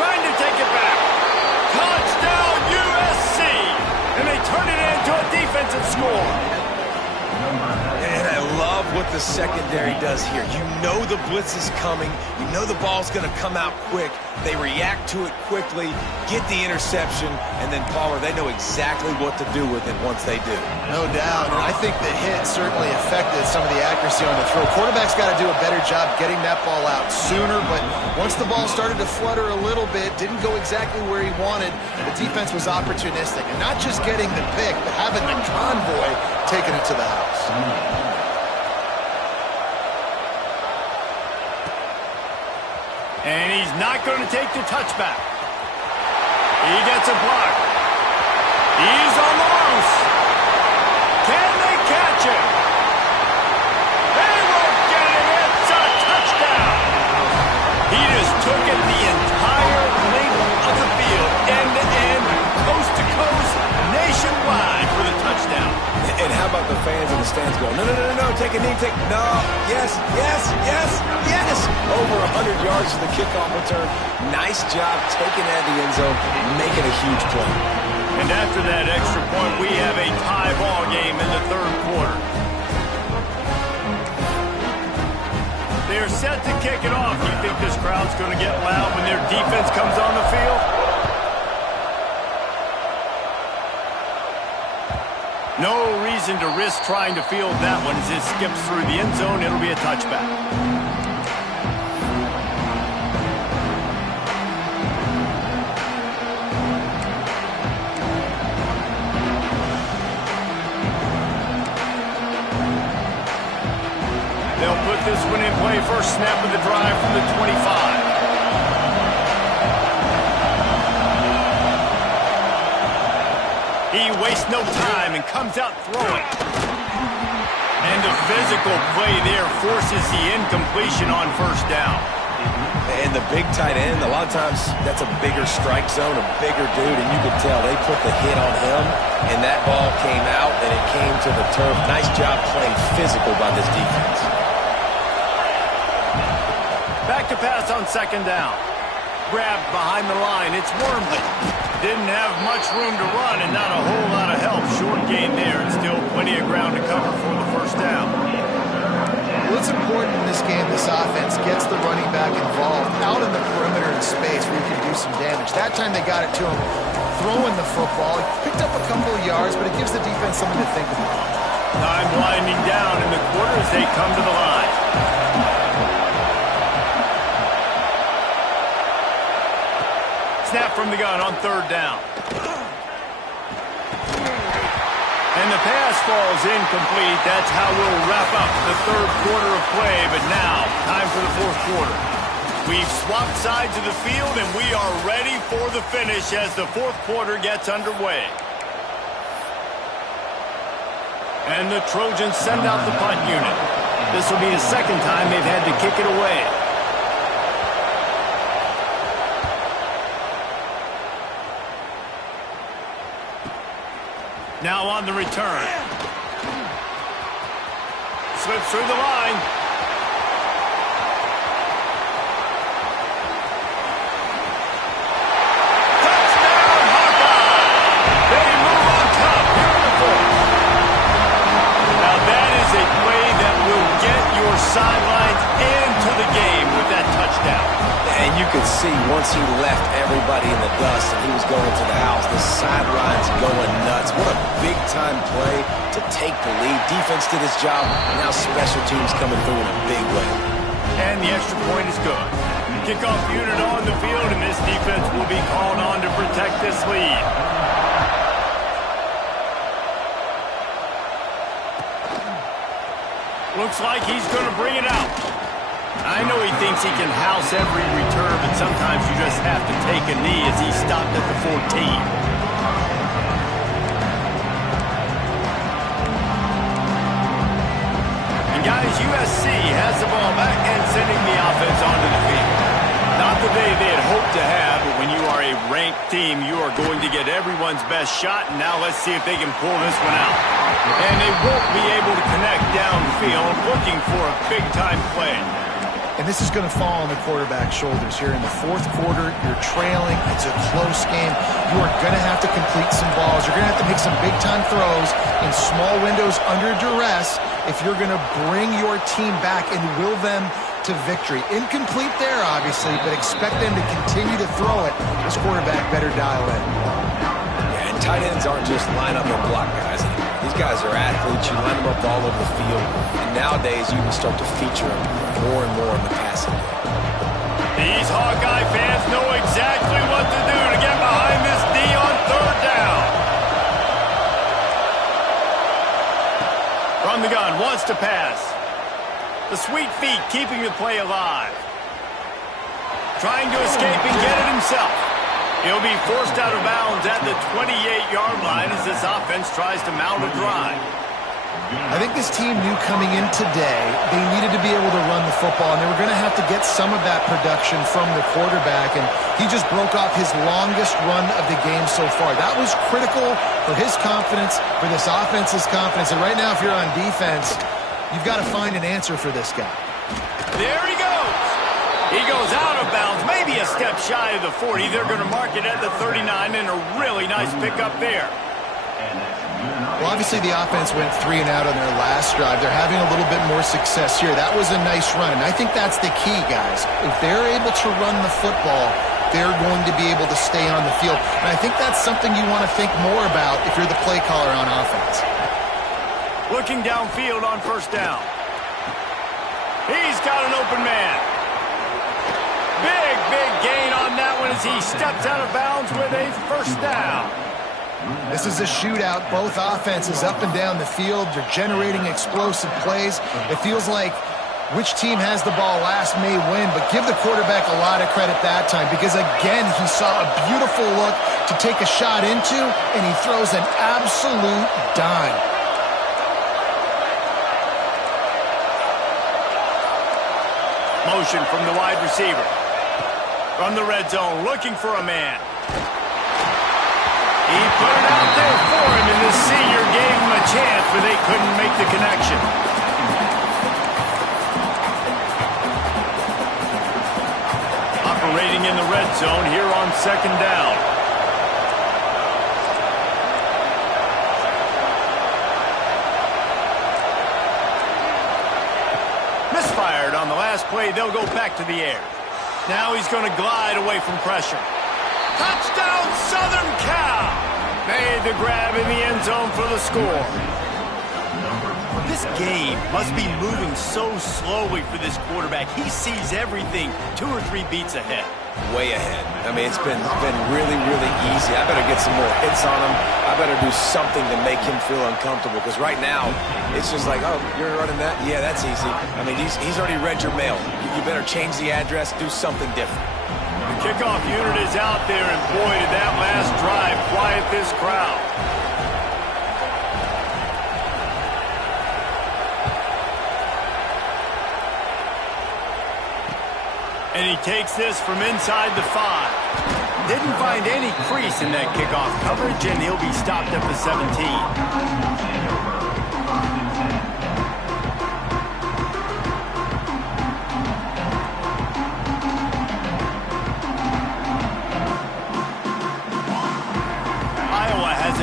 Trying to take it back. Touchdown, USC! And they turn it into a defensive score. And I love what the secondary does here. You know the blitz is coming. You know the ball's going to come out quick. They react to it quickly, get the interception, and then, Palmer, they know exactly what to do with it once they do. No doubt. And I think the hit certainly affected some of the accuracy on the throw. Quarterback's got to do a better job getting that ball out sooner, but once the ball started to flutter a little bit, didn't go exactly where he wanted, the defense was opportunistic. And not just getting the pick, but having the convoy taking it to the house. And he's not going to take the touchback. He gets a block. He's on the loose. Can they catch him? They won't get him. It's a touchdown. He just took it the entire length of the field, end-to-end, coast-to-coast, nationwide for the touchdown. And how about the fans in the stands going, no, take a knee take. No. Yes, yes, yes, yes. Over 100 yards for the kickoff return. Nice job taking that to the end zone, making a huge play. And after that extra point, we have a tie ball game in the third quarter. They're set to kick it off. You think this crowd's going to get loud when their defense comes on the field? No reason to risk trying to field that one as it skips through the end zone. It'll be a touchback. They'll put this one in play. First snap of the drive from the 25. He wastes no time and comes out throwing. And a physical play there forces the incompletion on first down. And the big tight end, a lot of times that's a bigger strike zone, a bigger dude, and you could tell they put the hit on him, and that ball came out, and it came to the turf. Nice job playing physical by this defense. Back to pass on second down. Grabbed behind the line. It's Wormley. Didn't have much room to run and not a whole lot of help. Short gain there and still plenty of ground to cover for the first down. Well, it's important in this game this offense gets the running back involved out in the perimeter in space where you can do some damage. That time they got it to him throwing the football. He picked up a couple of yards, but it gives the defense something to think about. Time winding down in the quarter as they come to the line. Snap from the gun on third down. And the pass falls incomplete. That's how we'll wrap up the third quarter of play. But now, time for the fourth quarter. We've swapped sides of the field, and we are ready for the finish as the fourth quarter gets underway. And the Trojans send out the punt unit. This will be the second time they've had to kick it away. Now on the return. Slips through the line. Touchdown, Hawkeye! They move on top. Beautiful. Now that is a play that will get your sidelines into the game with that touchdown. And you could see once he left everybody in the dust and he was going to the house, the sidelines going nuts. What a big-time play to take the lead. Defense did his job. Now special teams coming through in a big way. And the extra point is good. Kickoff unit on the field, and this defense will be called on to protect this lead. Looks like he's going to bring it out. I know he thinks he can house every return, but sometimes you just have to take a knee as he stopped at the 14. And guys, USC has the ball back and sending the offense onto the field. Not the day they had hoped to have, but when you are a ranked team, you are going to get everyone's best shot, and now let's see if they can pull this one out. And they won't be able to connect downfield, looking for a big-time play. And this is going to fall on the quarterback's shoulders here in the fourth quarter. You're trailing. It's a close game. You are going to have to complete some balls. You're going to have to make some big-time throws in small windows under duress if you're going to bring your team back and will them to victory. Incomplete there, obviously, but expect them to continue to throw it. This quarterback better dial in. Yeah, and tight ends aren't just line up and block guys anymore. These guys are athletes. You line them up all over the field. And nowadays, you can start to feature them more and more in the passing game. These Hawkeye fans know exactly what to do to get behind this D on third down. From the gun, wants to pass. The sweet feet keeping the play alive. Trying to escape and get it himself. He'll be forced out of bounds at the 28-yard line as this offense tries to mount a drive. I think this team knew coming in today they needed to be able to run the football, and they were going to have to get some of that production from the quarterback, and he just broke off his longest run of the game so far. That was critical for his confidence, for this offense's confidence, and right now if you're on defense, you've got to find an answer for this guy. There he goes. He goes out of bounds, maybe a step shy of the 40. They're going to mark it at the 39, and a really nice pickup there. Well, obviously the offense went 3 and out on their last drive. They're having a little bit more success here. That was a nice run, and I think that's the key, guys. If they're able to run the football, they're going to be able to stay on the field. And I think that's something you want to think more about if you're the play caller on offense. Looking downfield on first down. He's got an open man. Big gain on that one as he steps out of bounds with a first down. This is a shootout. Both offenses up and down the field. They're generating explosive plays. It feels like which team has the ball last may win, but give the quarterback a lot of credit that time because, again, he saw a beautiful look to take a shot into, and he throws an absolute dime. Motion from the wide receiver. From the red zone, looking for a man. He put it out there for him, and the senior gave him a chance, but they couldn't make the connection. Operating in the red zone here on second down. Misfired on the last play. They'll go back to the air. Now he's going to glide away from pressure. Touchdown, Southern Cal! Made the grab in the end zone for the score. This game must be moving so slowly for this quarterback. He sees everything 2 or 3 beats ahead. Way ahead. I mean, it's been really easy. I better get some more hits on him. I better do something to make him feel uncomfortable because right now it's just like, oh, you're running that? Yeah, that's easy. I mean, he's already read your mail. You better change the address, do something different. The kickoff unit is out there, and boy, did that last drive quiet this crowd. And he takes this from inside the 5. Didn't find any crease in that kickoff coverage, and he'll be stopped at the 17.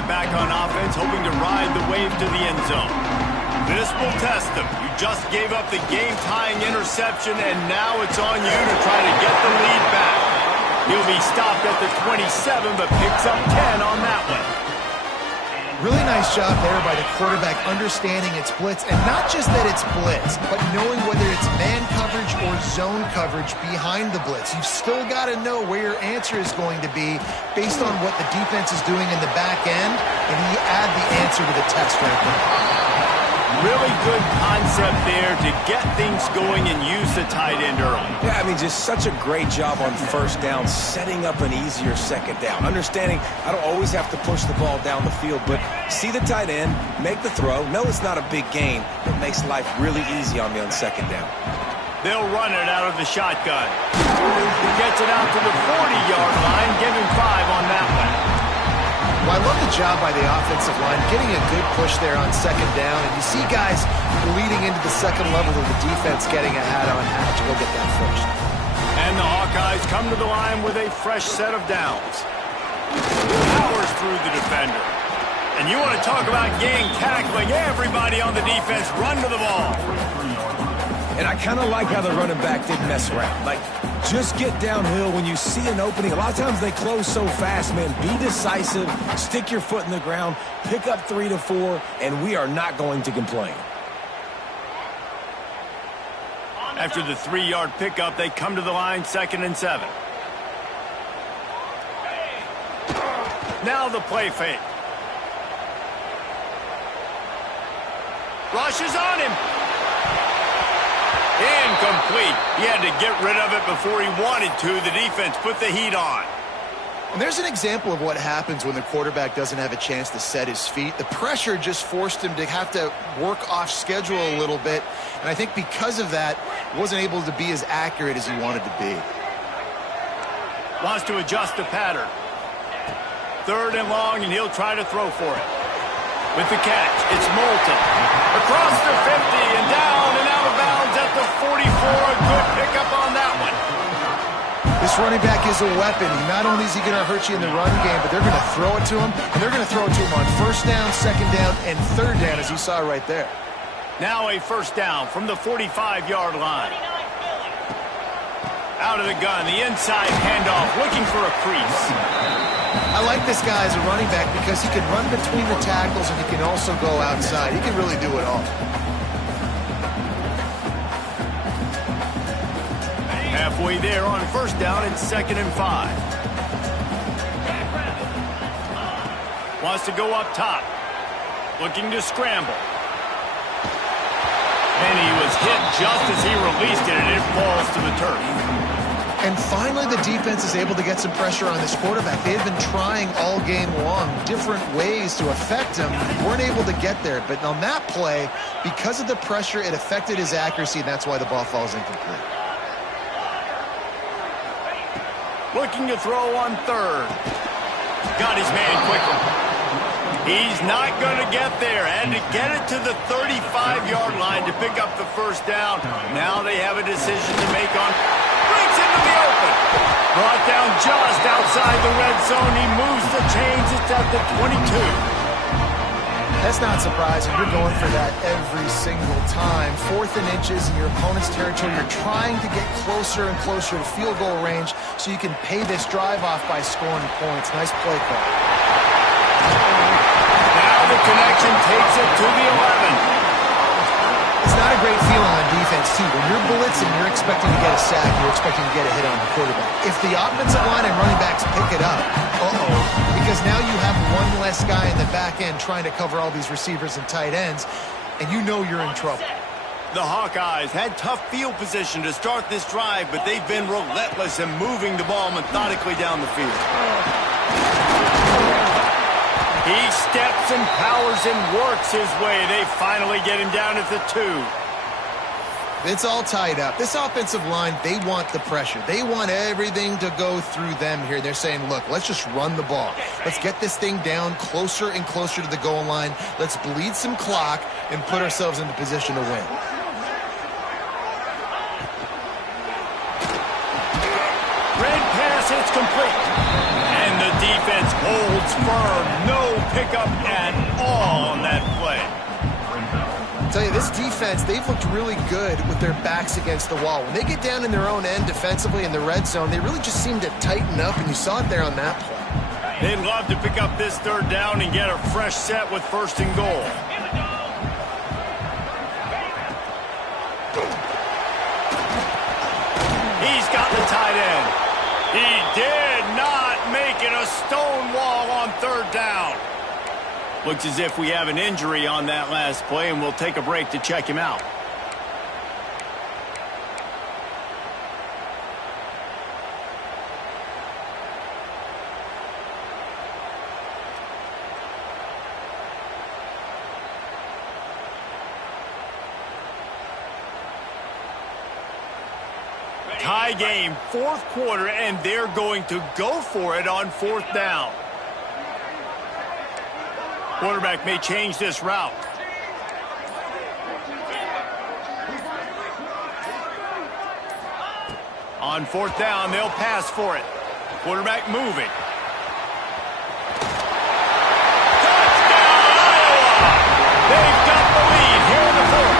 Back on offense, hoping to ride the wave to the end zone. This will test them. You just gave up the game-tying interception, and now it's on you to try to get the lead back. He'll be stopped at the 27, but picks up 10 on that one. Really nice job there by the quarterback understanding it's blitz, and not just that it's blitz, but knowing whether it's man coverage or zone coverage behind the blitz. You've still got to know where your answer is going to be based on what the defense is doing in the back end, and you add the answer to the test right there. Really good concept there to get things going and use the tight end early. Yeah, I mean, just such a great job on first down, setting up an easier second down. Understanding I don't always have to push the ball down the field, but see the tight end, make the throw. No, it's not a big gain, but makes life really easy on me on second down. They'll run it out of the shotgun. He gets it out to the 40-yard line, give him 5 on that one. Well, I love the job by the offensive line, getting a good push there on second down, and you see guys leading into the second level of the defense getting ahead on how to go get that first. And the Hawkeyes come to the line with a fresh set of downs. Powers through the defender. And you want to talk about gang tackling, everybody on the defense run to the ball. And I kind of like how the running back didn't mess around. Like, just get downhill when you see an opening. A lot of times they close so fast, man. Be decisive, stick your foot in the ground, pick up 3 to 4, and we are not going to complain. After the 3-yard pickup, they come to the line 2nd and 7. Now the play fake. Rushes on him. Incomplete. He had to get rid of it before he wanted to. The defense put the heat on. And there's an example of what happens when the quarterback doesn't have a chance to set his feet. The pressure just forced him to have to work off schedule a little bit. And I think because of that, he wasn't able to be as accurate as he wanted to be. Wants to adjust the pattern. 3rd and long, and he'll try to throw for it. With the catch, it's Moulton. Across the 50 and down and out of bounds at the 44. A good pickup on that one. This running back is a weapon. Not only is he going to hurt you in the run game, but they're going to throw it to him, and they're going to throw it to him on first down, second down, and third down, as you saw right there. Now a first down from the 45-yard line. Out of the gun, the inside handoff, looking for a crease. I like this guy as a running back because he can run between the tackles and he can also go outside. He can really do it all. Halfway there on first down, it's 2nd and 5. Wants to go up top. Looking to scramble. And he was hit just as he released it, and it falls to the turf. And finally, the defense is able to get some pressure on this quarterback. They had been trying all game long different ways to affect him. Weren't able to get there. But on that play, because of the pressure, it affected his accuracy, and that's why the ball falls incomplete. Looking to throw on third. Got his man quickly. He's not going to get there. Had to get it to the 35-yard line to pick up the first down. Now they have a decision to make on... Breaks into the open. Brought down just outside the red zone. He moves the chains. It's at the 22. That's not surprising. You're going for that every single time. 4th and inches in your opponent's territory. You're trying to get closer and closer to field goal range so you can pay this drive off by scoring points. Nice play call. Now the connection takes it to the 11. It's not a great feeling on defense, too. When you're blitzing, you're expecting to get a sack. You're expecting to get a hit on the quarterback. If the offensive line and running backs pick it up, because now you have one less guy in the back end trying to cover all these receivers and tight ends, and you know you're in trouble. The Hawkeyes had tough field position to start this drive, but they've been relentless in moving the ball methodically down the field. He steps and powers and works his way. They finally get him down at the 2. It's all tied up. This offensive line, they want the pressure. They want everything to go through them here. They're saying, look, let's just run the ball. Let's get this thing down closer and closer to the goal line. Let's bleed some clock and put ourselves into position to win. Red pass, it's complete. And the defense holds firm. No pickup at all on that play. I'll tell you, this defense, they've looked really good with their backs against the wall. When they get down in their own end defensively in the red zone, they really just seem to tighten up, and you saw it there on that play. They'd love to pick up this third down and get a fresh set with 1st and goal. He's got the tight end. He did not make it a stone wall on 3rd down. Looks as if we have an injury on that last play, and we'll take a break to check him out. Tie game, 4th quarter, and they're going to go for it on 4th down. Quarterback may change this route. On 4th down, they'll pass for it. Quarterback moving. Touchdown, Iowa! They've got the lead here in the 4th.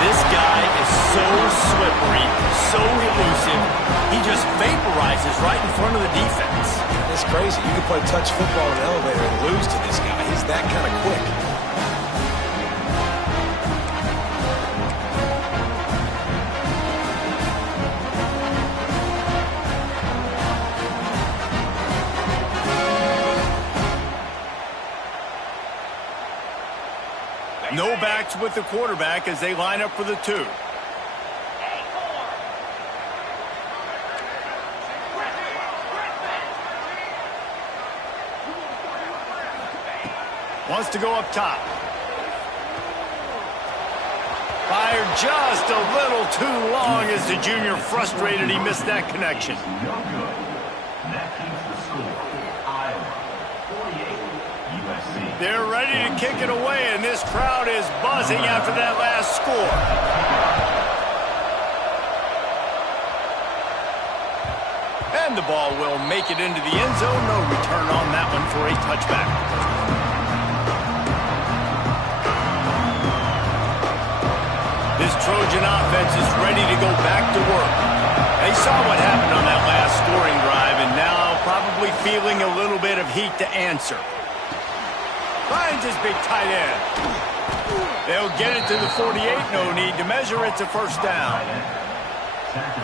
This guy is so slippery, so elusive. He just vaporizes right in front of the defense. It's crazy. You can play touch football in an elevator and lose to this guy. He's that kind of quick. No backs with the quarterback as they line up for the 2. Wants to go up top. Fired just a little too long as the junior frustrated. He missed that connection. They're ready to kick it away, and this crowd is buzzing after that last score. And the ball will make it into the end zone. No return on that one for a touchback. This Trojan offense is ready to go back to work. They saw what happened on that last scoring drive, and now probably feeling a little bit of heat to answer. Finds his big tight end. They'll get it to the 48. No need to measure. It's a first down.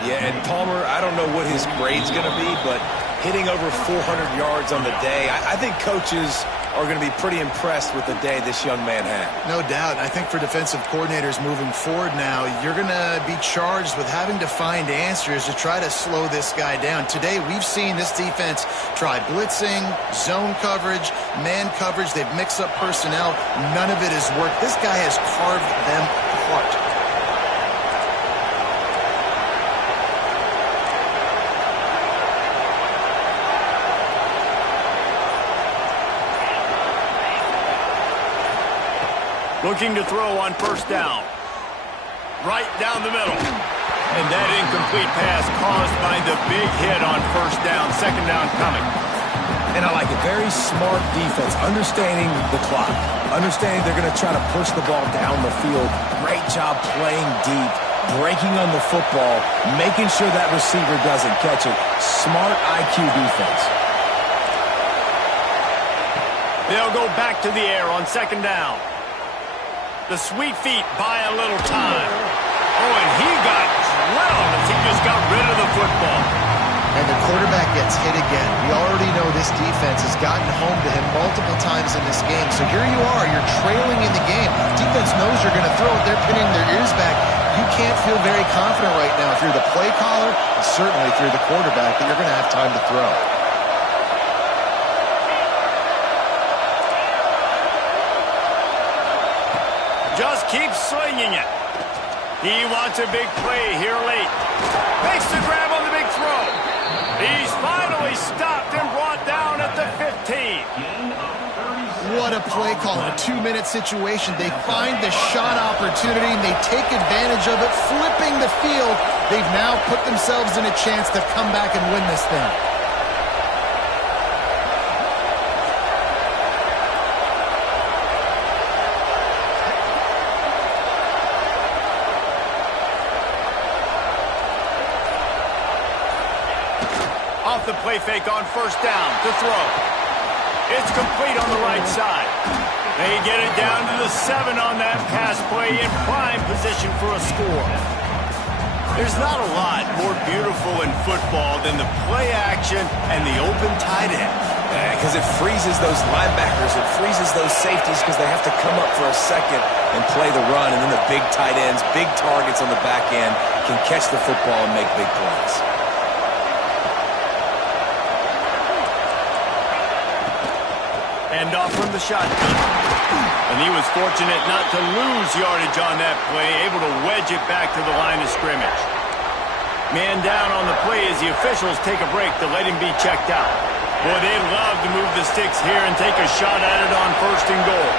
Yeah, and Palmer, I don't know what his grade's going to be, but hitting over 400 yards on the day, I think coaches are going to be pretty impressed with the day this young man had. No doubt. I think for defensive coordinators moving forward now, you're going to be charged with having to find answers to try to slow this guy down. Today, we've seen this defense try blitzing, zone coverage, man coverage. They've mixed up personnel. None of it has worked. This guy has carved them apart. Looking to throw on first down. Right down the middle. And that incomplete pass caused by the big hit on first down. Second down coming. And I like it. Very smart defense. Understanding the clock. Understanding they're going to try to push the ball down the field. Great job playing deep. Breaking on the football. Making sure that receiver doesn't catch it. Smart IQ defense. They'll go back to the air on second down. The sweet feet buy a little time. Oh, and he got drilled as he just got rid of the football. And the quarterback gets hit again. We already know this defense has gotten home to him multiple times in this game. So here you are, you're trailing in the game. Defense knows you're going to throw it. They're pinning their ears back. You can't feel very confident right now if you're the play caller, and certainly if you're the quarterback, that you're going to have time to throw. Just keeps swinging it. He wants a big play here late. Makes the grab on the big throw. He's finally stopped and brought down at the 15. What a play call in a 2-minute situation. They find the shot opportunity, and they take advantage of it, flipping the field. They've now put themselves in a chance to come back and win this thing. The play fake on first down to throw. It's complete on the right side. They get it down to the 7 on that pass play in prime position for a score. There's not a lot more beautiful in football than the play action and the open tight end. Because it freezes those linebackers. It freezes those safeties because they have to come up for a second and play the run. And then the big tight ends, big targets on the back end can catch the football and make big plays. Hand off from the shotgun. And he was fortunate not to lose yardage on that play, able to wedge it back to the line of scrimmage. Man down on the play as the officials take a break to let him be checked out. Boy, they'd love to move the sticks here and take a shot at it on first and goal.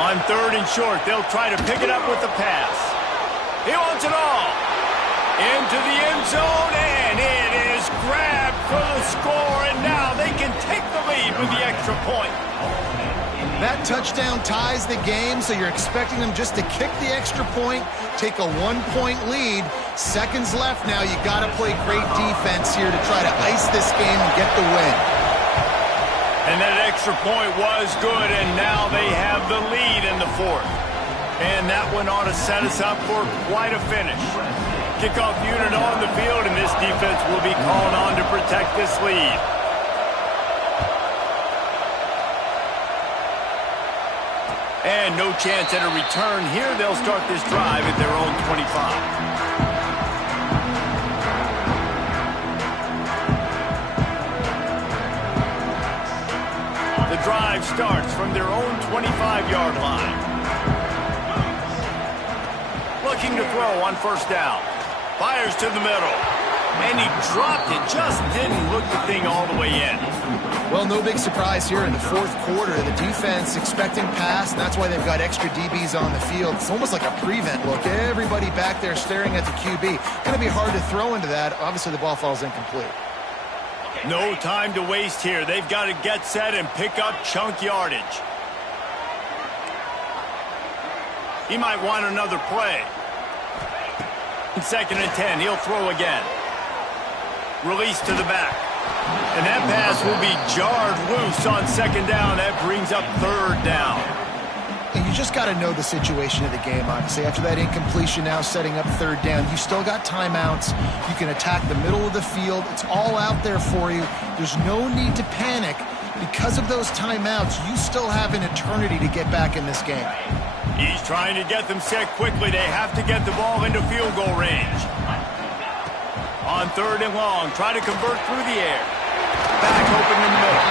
On third and short, they'll try to pick it up with the pass. He wants it all. Into the end zone, and it is grabbed for the score, and now they can take the lead with the extra point. That touchdown ties the game, so you're expecting them just to kick the extra point, take a 1-point lead. Seconds left now. You got to play great defense here to try to ice this game and get the win. And that extra point was good, and now they have the lead in the fourth. And that one ought to set us up for quite a finish. Kickoff unit on the field, and this defense will be called on to protect this lead. And no chance at a return here. They'll start this drive at their own 25. The drive starts from their own 25-yard line. looking to throw on first down. Fires to the middle. And he dropped it. Just didn't look the thing all the way in. Well, no big surprise here in the fourth quarter. The defense expecting pass, and that's why they've got extra DBs on the field. It's almost like a prevent look. Everybody back there staring at the QB. Going to be hard to throw into that. Obviously, the ball falls incomplete. No time to waste here. They've got to get set and pick up chunk yardage. He might want another play. 2nd and 10. He'll throw again. Release to the back. And that pass will be jarred loose on 2nd down. That brings up 3rd down. And you just got to know the situation of the game, obviously. After that incompletion, now setting up 3rd down. You still got timeouts. You can attack the middle of the field. It's all out there for you. There's no need to panic. Because of those timeouts, you still have an eternity to get back in this game. He's trying to get them set quickly. They have to get the ball into field goal range. On 3rd and long, try to convert through the air. Back open in the middle.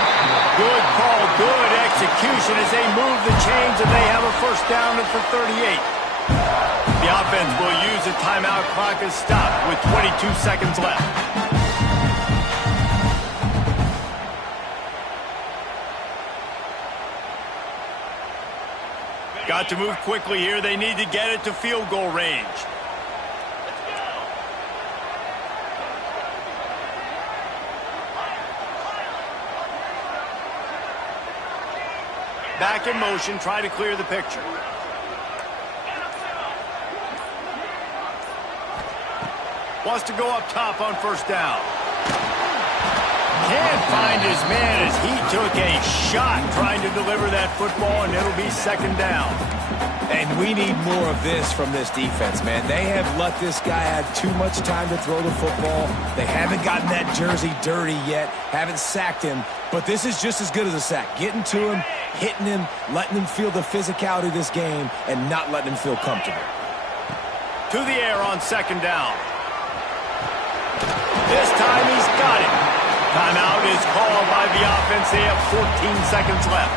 Good call, good execution as they move the chains, and they have a first down at the 38. The offense will use a timeout. Clock is stopped with 22 seconds left. Got to move quickly here. They need to get it to field goal range. Back in motion, try to clear the picture. Wants to go up top on first down. Can't find his man as he took a shot trying to deliver that football, and it'll be 2nd down. And we need more of this from this defense, man. They have let this guy have too much time to throw the football. They haven't gotten that jersey dirty yet, haven't sacked him. But this is just as good as a sack. Getting to him, hitting him, letting him feel the physicality of this game, and not letting him feel comfortable. To the air on 2nd down. This time he's got it. Timeout is called by the offense. They have 14 seconds left.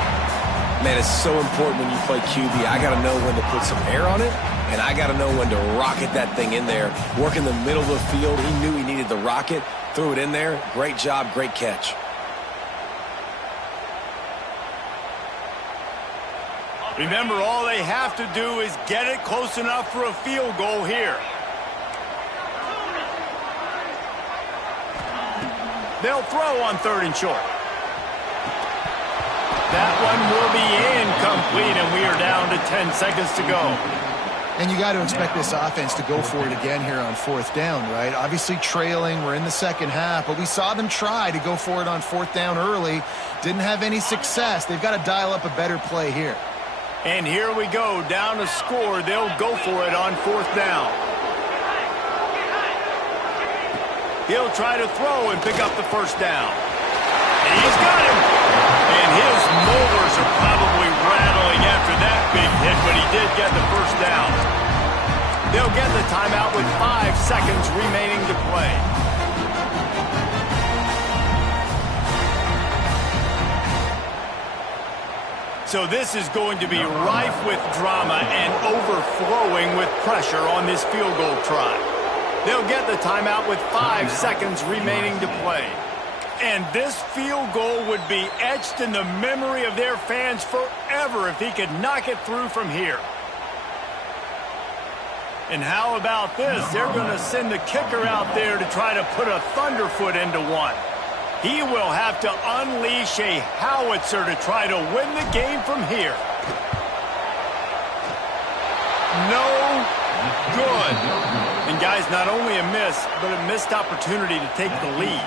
Man, it's so important when you play QB. I got to know when to put some air on it, and I got to know when to rocket that thing in there. Work in the middle of the field. He knew he needed the rocket. Threw it in there. Great job, great catch. Remember, all they have to do is get it close enough for a field goal here. They'll throw on 3rd and short. That one will be incomplete, and we are down to 10 seconds to go. And you got to expect this offense to go for it again here on 4th down, right? Obviously trailing, we're in the 2nd half, but we saw them try to go for it on 4th down early. Didn't have any success. They've got to dial up a better play here. And here we go, down to score. They'll go for it on 4th down. He'll try to throw and pick up the first down. And he's got him. And his molars are probably rattling after that big hit, but he did get the first down. They'll get the timeout with 5 seconds remaining to play. So this is going to be rife with drama and overflowing with pressure on this field goal try. They'll get the timeout with 5 seconds remaining to play. And this field goal would be etched in the memory of their fans forever if he could knock it through from here. And how about this? They're going to send the kicker out there to try to put a thunderfoot into one. He will have to unleash a howitzer to try to win the game from here. No good. And guys, not only a miss, but a missed opportunity to take the lead.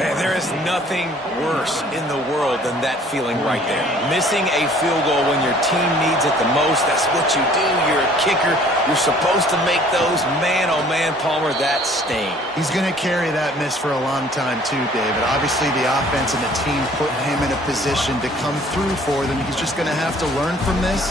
Man, there is nothing worse in the world than that feeling right there. Missing a field goal when your team needs it the most, that's what you do. You're a kicker. You're supposed to make those. Man, oh man, Palmer, that stings. He's going to carry that miss for a long time too, David. Obviously, the offense and the team put him in a position to come through for them. He's just going to have to learn from this